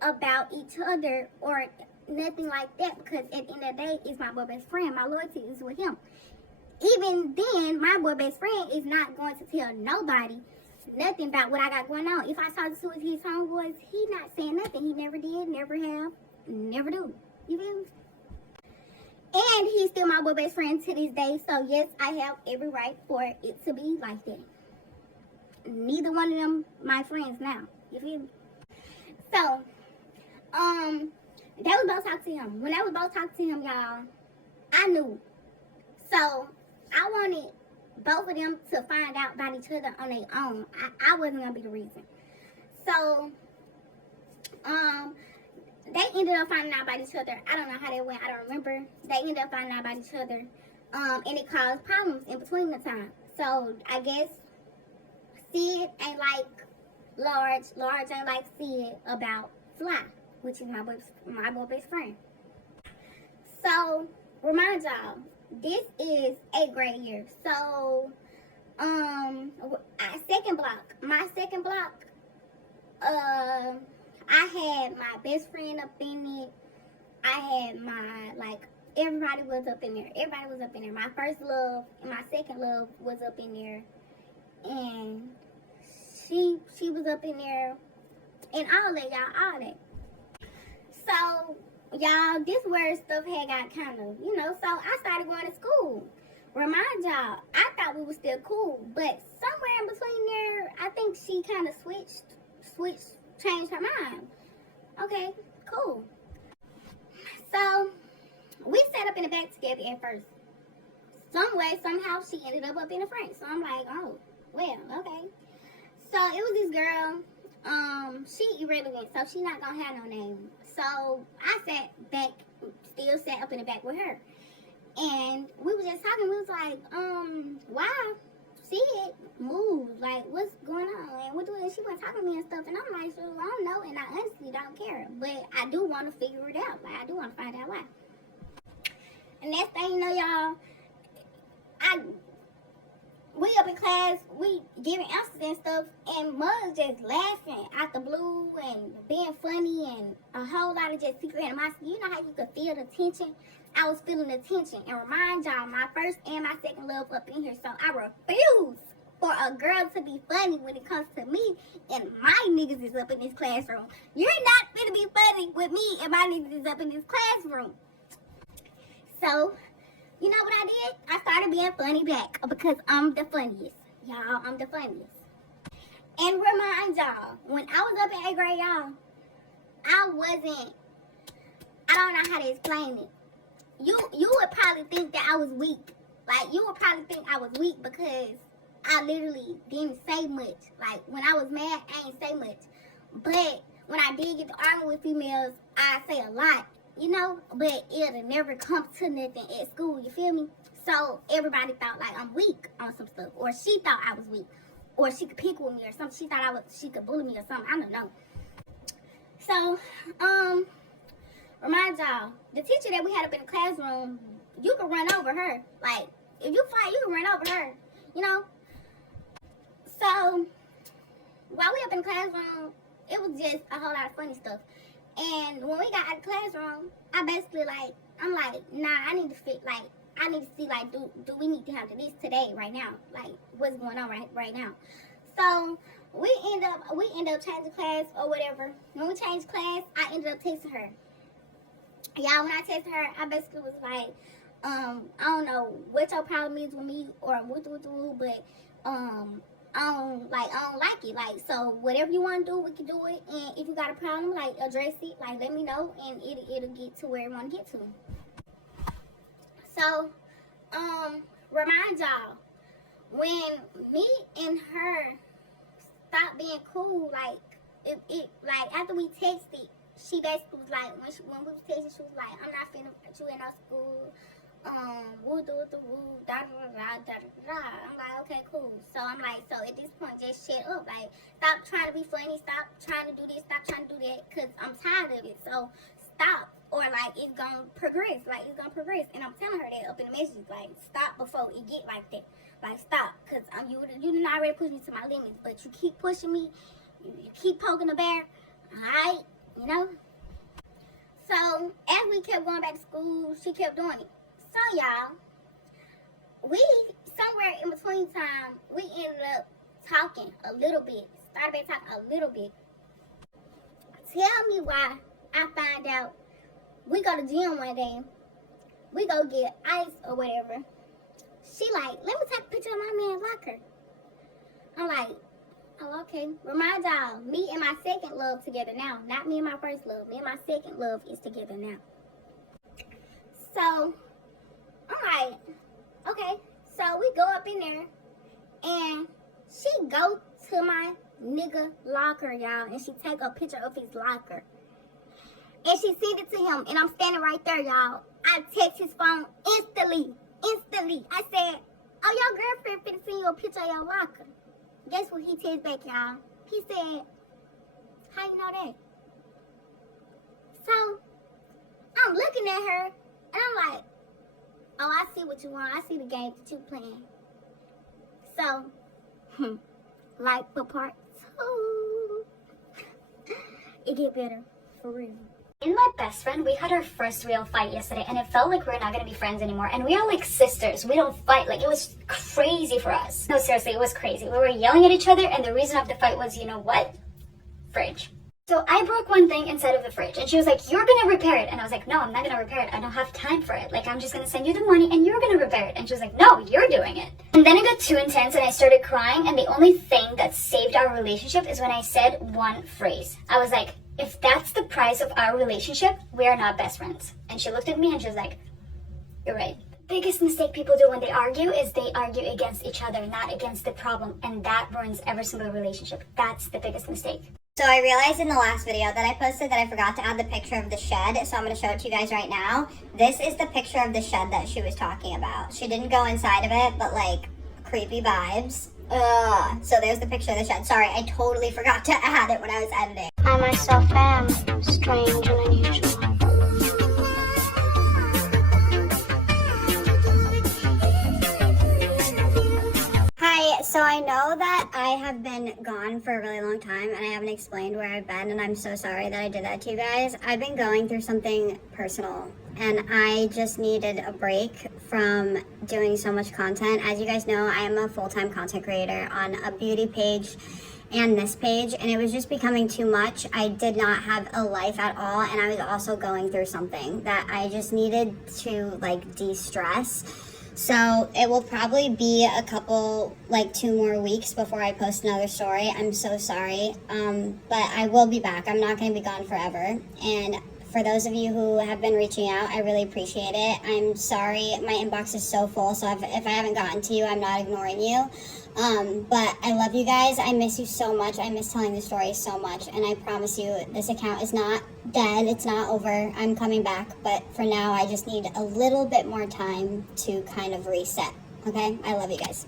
about each other or nothing like that, because at the end of the day, it's my boy best friend. My loyalty is with him. Even then, my boy best friend is not going to tell nobody nothing about what I got going on. If I talk to his homeboys, he not saying nothing. He never did, never have, never do. You feel me? And he's still my boy best friend to this day. So yes, I have every right for it to be like that. Neither one of them my friends now. You feel me? So, they was both talking to him. When I was both talking to him, y'all, I knew. So, I wanted both of them to find out about each other on their own. I wasn't going to be the reason. So, they ended up finding out about each other. I don't know how that went. I don't remember. They ended up finding out about each other. And it caused problems in between the time. So, I guess Sid ain't like Large. Large ain't like Sid about Fly, which is my boy best friend. So, remind y'all, this is 8th grade year. So, my second block, I had my best friend up in it. I had my, like, everybody was up in there. Everybody was up in there. My first love and my second love was up in there. And she was up in there. And all that, y'all, all that. So, y'all, this where stuff had got kind of, so I started going to school. Remind y'all, I thought we were still cool, but somewhere in between there, I think she kind of changed her mind. Okay, cool. So, we sat up in the back together at first. Some way, somehow, she ended up in the front. So, I'm like, oh, well, okay. So, it was this girl. She irrelevant, so she not gonna have no name. So I still sat up in the back with her. And we was just talking, we was like, why? Sid moved, like, what's going on? And what doing? She was talking to me and stuff, and I'm like, so I don't know, and I honestly don't care. But I do want to figure it out. Like, I do want to find out why. And next thing you know, y'all, we up in class, we giving answers and stuff, and Mug's just laughing out the blue and being funny and a whole lot of just secret animosity. You know how you could feel the tension? I was feeling the tension. And remind y'all, my first and my second love up in here, so I refuse for a girl to be funny when it comes to me and my niggas is up in this classroom. You're not gonna be funny with me and my niggas is up in this classroom. So, you know what I did? I started being funny back because I'm the funniest. Y'all, I'm the funniest. And remind y'all, when I was up in 8th grade, y'all, I don't know how to explain it. You would probably think that I was weak Like, you would probably think I was weak because I literally didn't say much. Like, when I was mad, I ain't say much. But when I did get to arguing with females, I say a lot, you know? But it'll never come to nothing at school, you feel me? So everybody thought like I'm weak on some stuff. Or she thought I was weak. Or she could pick with me or something. She thought she could bully me or something. I don't know. So, remind y'all, the teacher that we had up in the classroom, you could run over her. Like, if you fight, you can run over her, you know? So, while we up in the classroom, it was just a whole lot of funny stuff. And when we got out of the classroom, I basically I'm like, nah, I need to see, like, do we need to handle this today, right now? Like, what's going on right now? So, we end up changing class or whatever. When we changed class, I ended up texting her. Y'all, when I texted her, I basically was like, I don't know what your problem is with me or what, but I don't like it. Like, so whatever you want to do, we can do it. And if you got a problem, like, address it. Like, let me know, and it'll get to where you want to get to. So, remind y'all, when me and her stopped being cool, like, like, after we texted, she basically was like, when we was texting, she was like, I'm not finna put you in no school. Woo, da, da, da, da, da. I'm like, okay, cool. So I'm like, so at this point, just shut up. Like, stop trying to be funny. Stop trying to do this. Stop trying to do that. Because I'm tired of it. So stop. Or, like, it's going to progress. Like, it's going to progress. And I'm telling her that up in the messages. Like, stop before it get like that. Like, stop. Because you didn't already push me to my limits. But you keep pushing me. You keep poking the bear. Alright? You know? So, as we kept going back to school, she kept doing it. So, y'all, we, somewhere in between time, we ended up talking a little bit. Started back talking a little bit. Tell me why I find out we go to gym one day. We go get ice or whatever. She like, let me take a picture of my man's locker. I'm like, oh, okay. Remind y'all, me and my second love together now. Not me and my first love. Me and my second love is together now. So, I'm like, okay. So we go up in there, and she go to my nigga locker, y'all, and she take a picture of his locker. And she sent it to him, and I'm standing right there, y'all. I text his phone instantly. I said, oh, your girlfriend finna send you a picture of your locker. Guess what he texted back, y'all? He said, how you know that? So, I'm looking at her, and I'm like, oh, I see what you want. I see the game that you playing. So, like for part 2, it get better, for real. Me and my best friend, we had our first real fight yesterday, and it felt like we're not gonna be friends anymore. And we are like sisters. We don't fight. Like, it was crazy for us. No, seriously, it was crazy. We were yelling at each other, and the reason of the fight was, you know what? Fridge. So I broke one thing inside of the fridge, and she was like, you're gonna repair it. And I was like, no, I'm not gonna repair it. I don't have time for it. Like, I'm just gonna send you the money, and you're gonna repair it. And she was like, no, you're doing it. And then it got too intense, and I started crying, and the only thing that saved our relationship is when I said one phrase. I was like, if that's the price of our relationship, we are not best friends. And she looked at me and she was like, you're right. The biggest mistake people do when they argue is they argue against each other, not against the problem. And that ruins every single relationship. That's the biggest mistake. So I realized in the last video that I posted that I forgot to add the picture of the shed, so I'm going to show it to you guys right now. This is the picture of the shed that she was talking about. She didn't go inside of it, but like, creepy vibes. So there's the picture of the shed. Sorry, I totally forgot to add it when I was editing. I myself am strange and unusual. Hi, so I know that I have been gone for a really long time and I haven't explained where I've been, and I'm so sorry that I did that to you guys. I've been going through something personal and I just needed a break from doing so much content. As you guys know, I am a full-time content creator on a beauty page and this page, and it was just becoming too much. I did not have a life at all, and I was also going through something that I just needed to like de-stress. So it will probably be a couple, like 2 more weeks before I post another story. I'm so sorry, but I will be back. I'm not going to be gone forever. And For those of you who have been reaching out, I really appreciate it. I'm sorry, my inbox is so full, so if I haven't gotten to you, I'm not ignoring you. But I love you guys. I miss you so much. I miss telling the story so much. And I promise you, this account is not dead. It's not over. I'm coming back. But for now, I just need a little bit more time to kind of reset. Okay? I love you guys.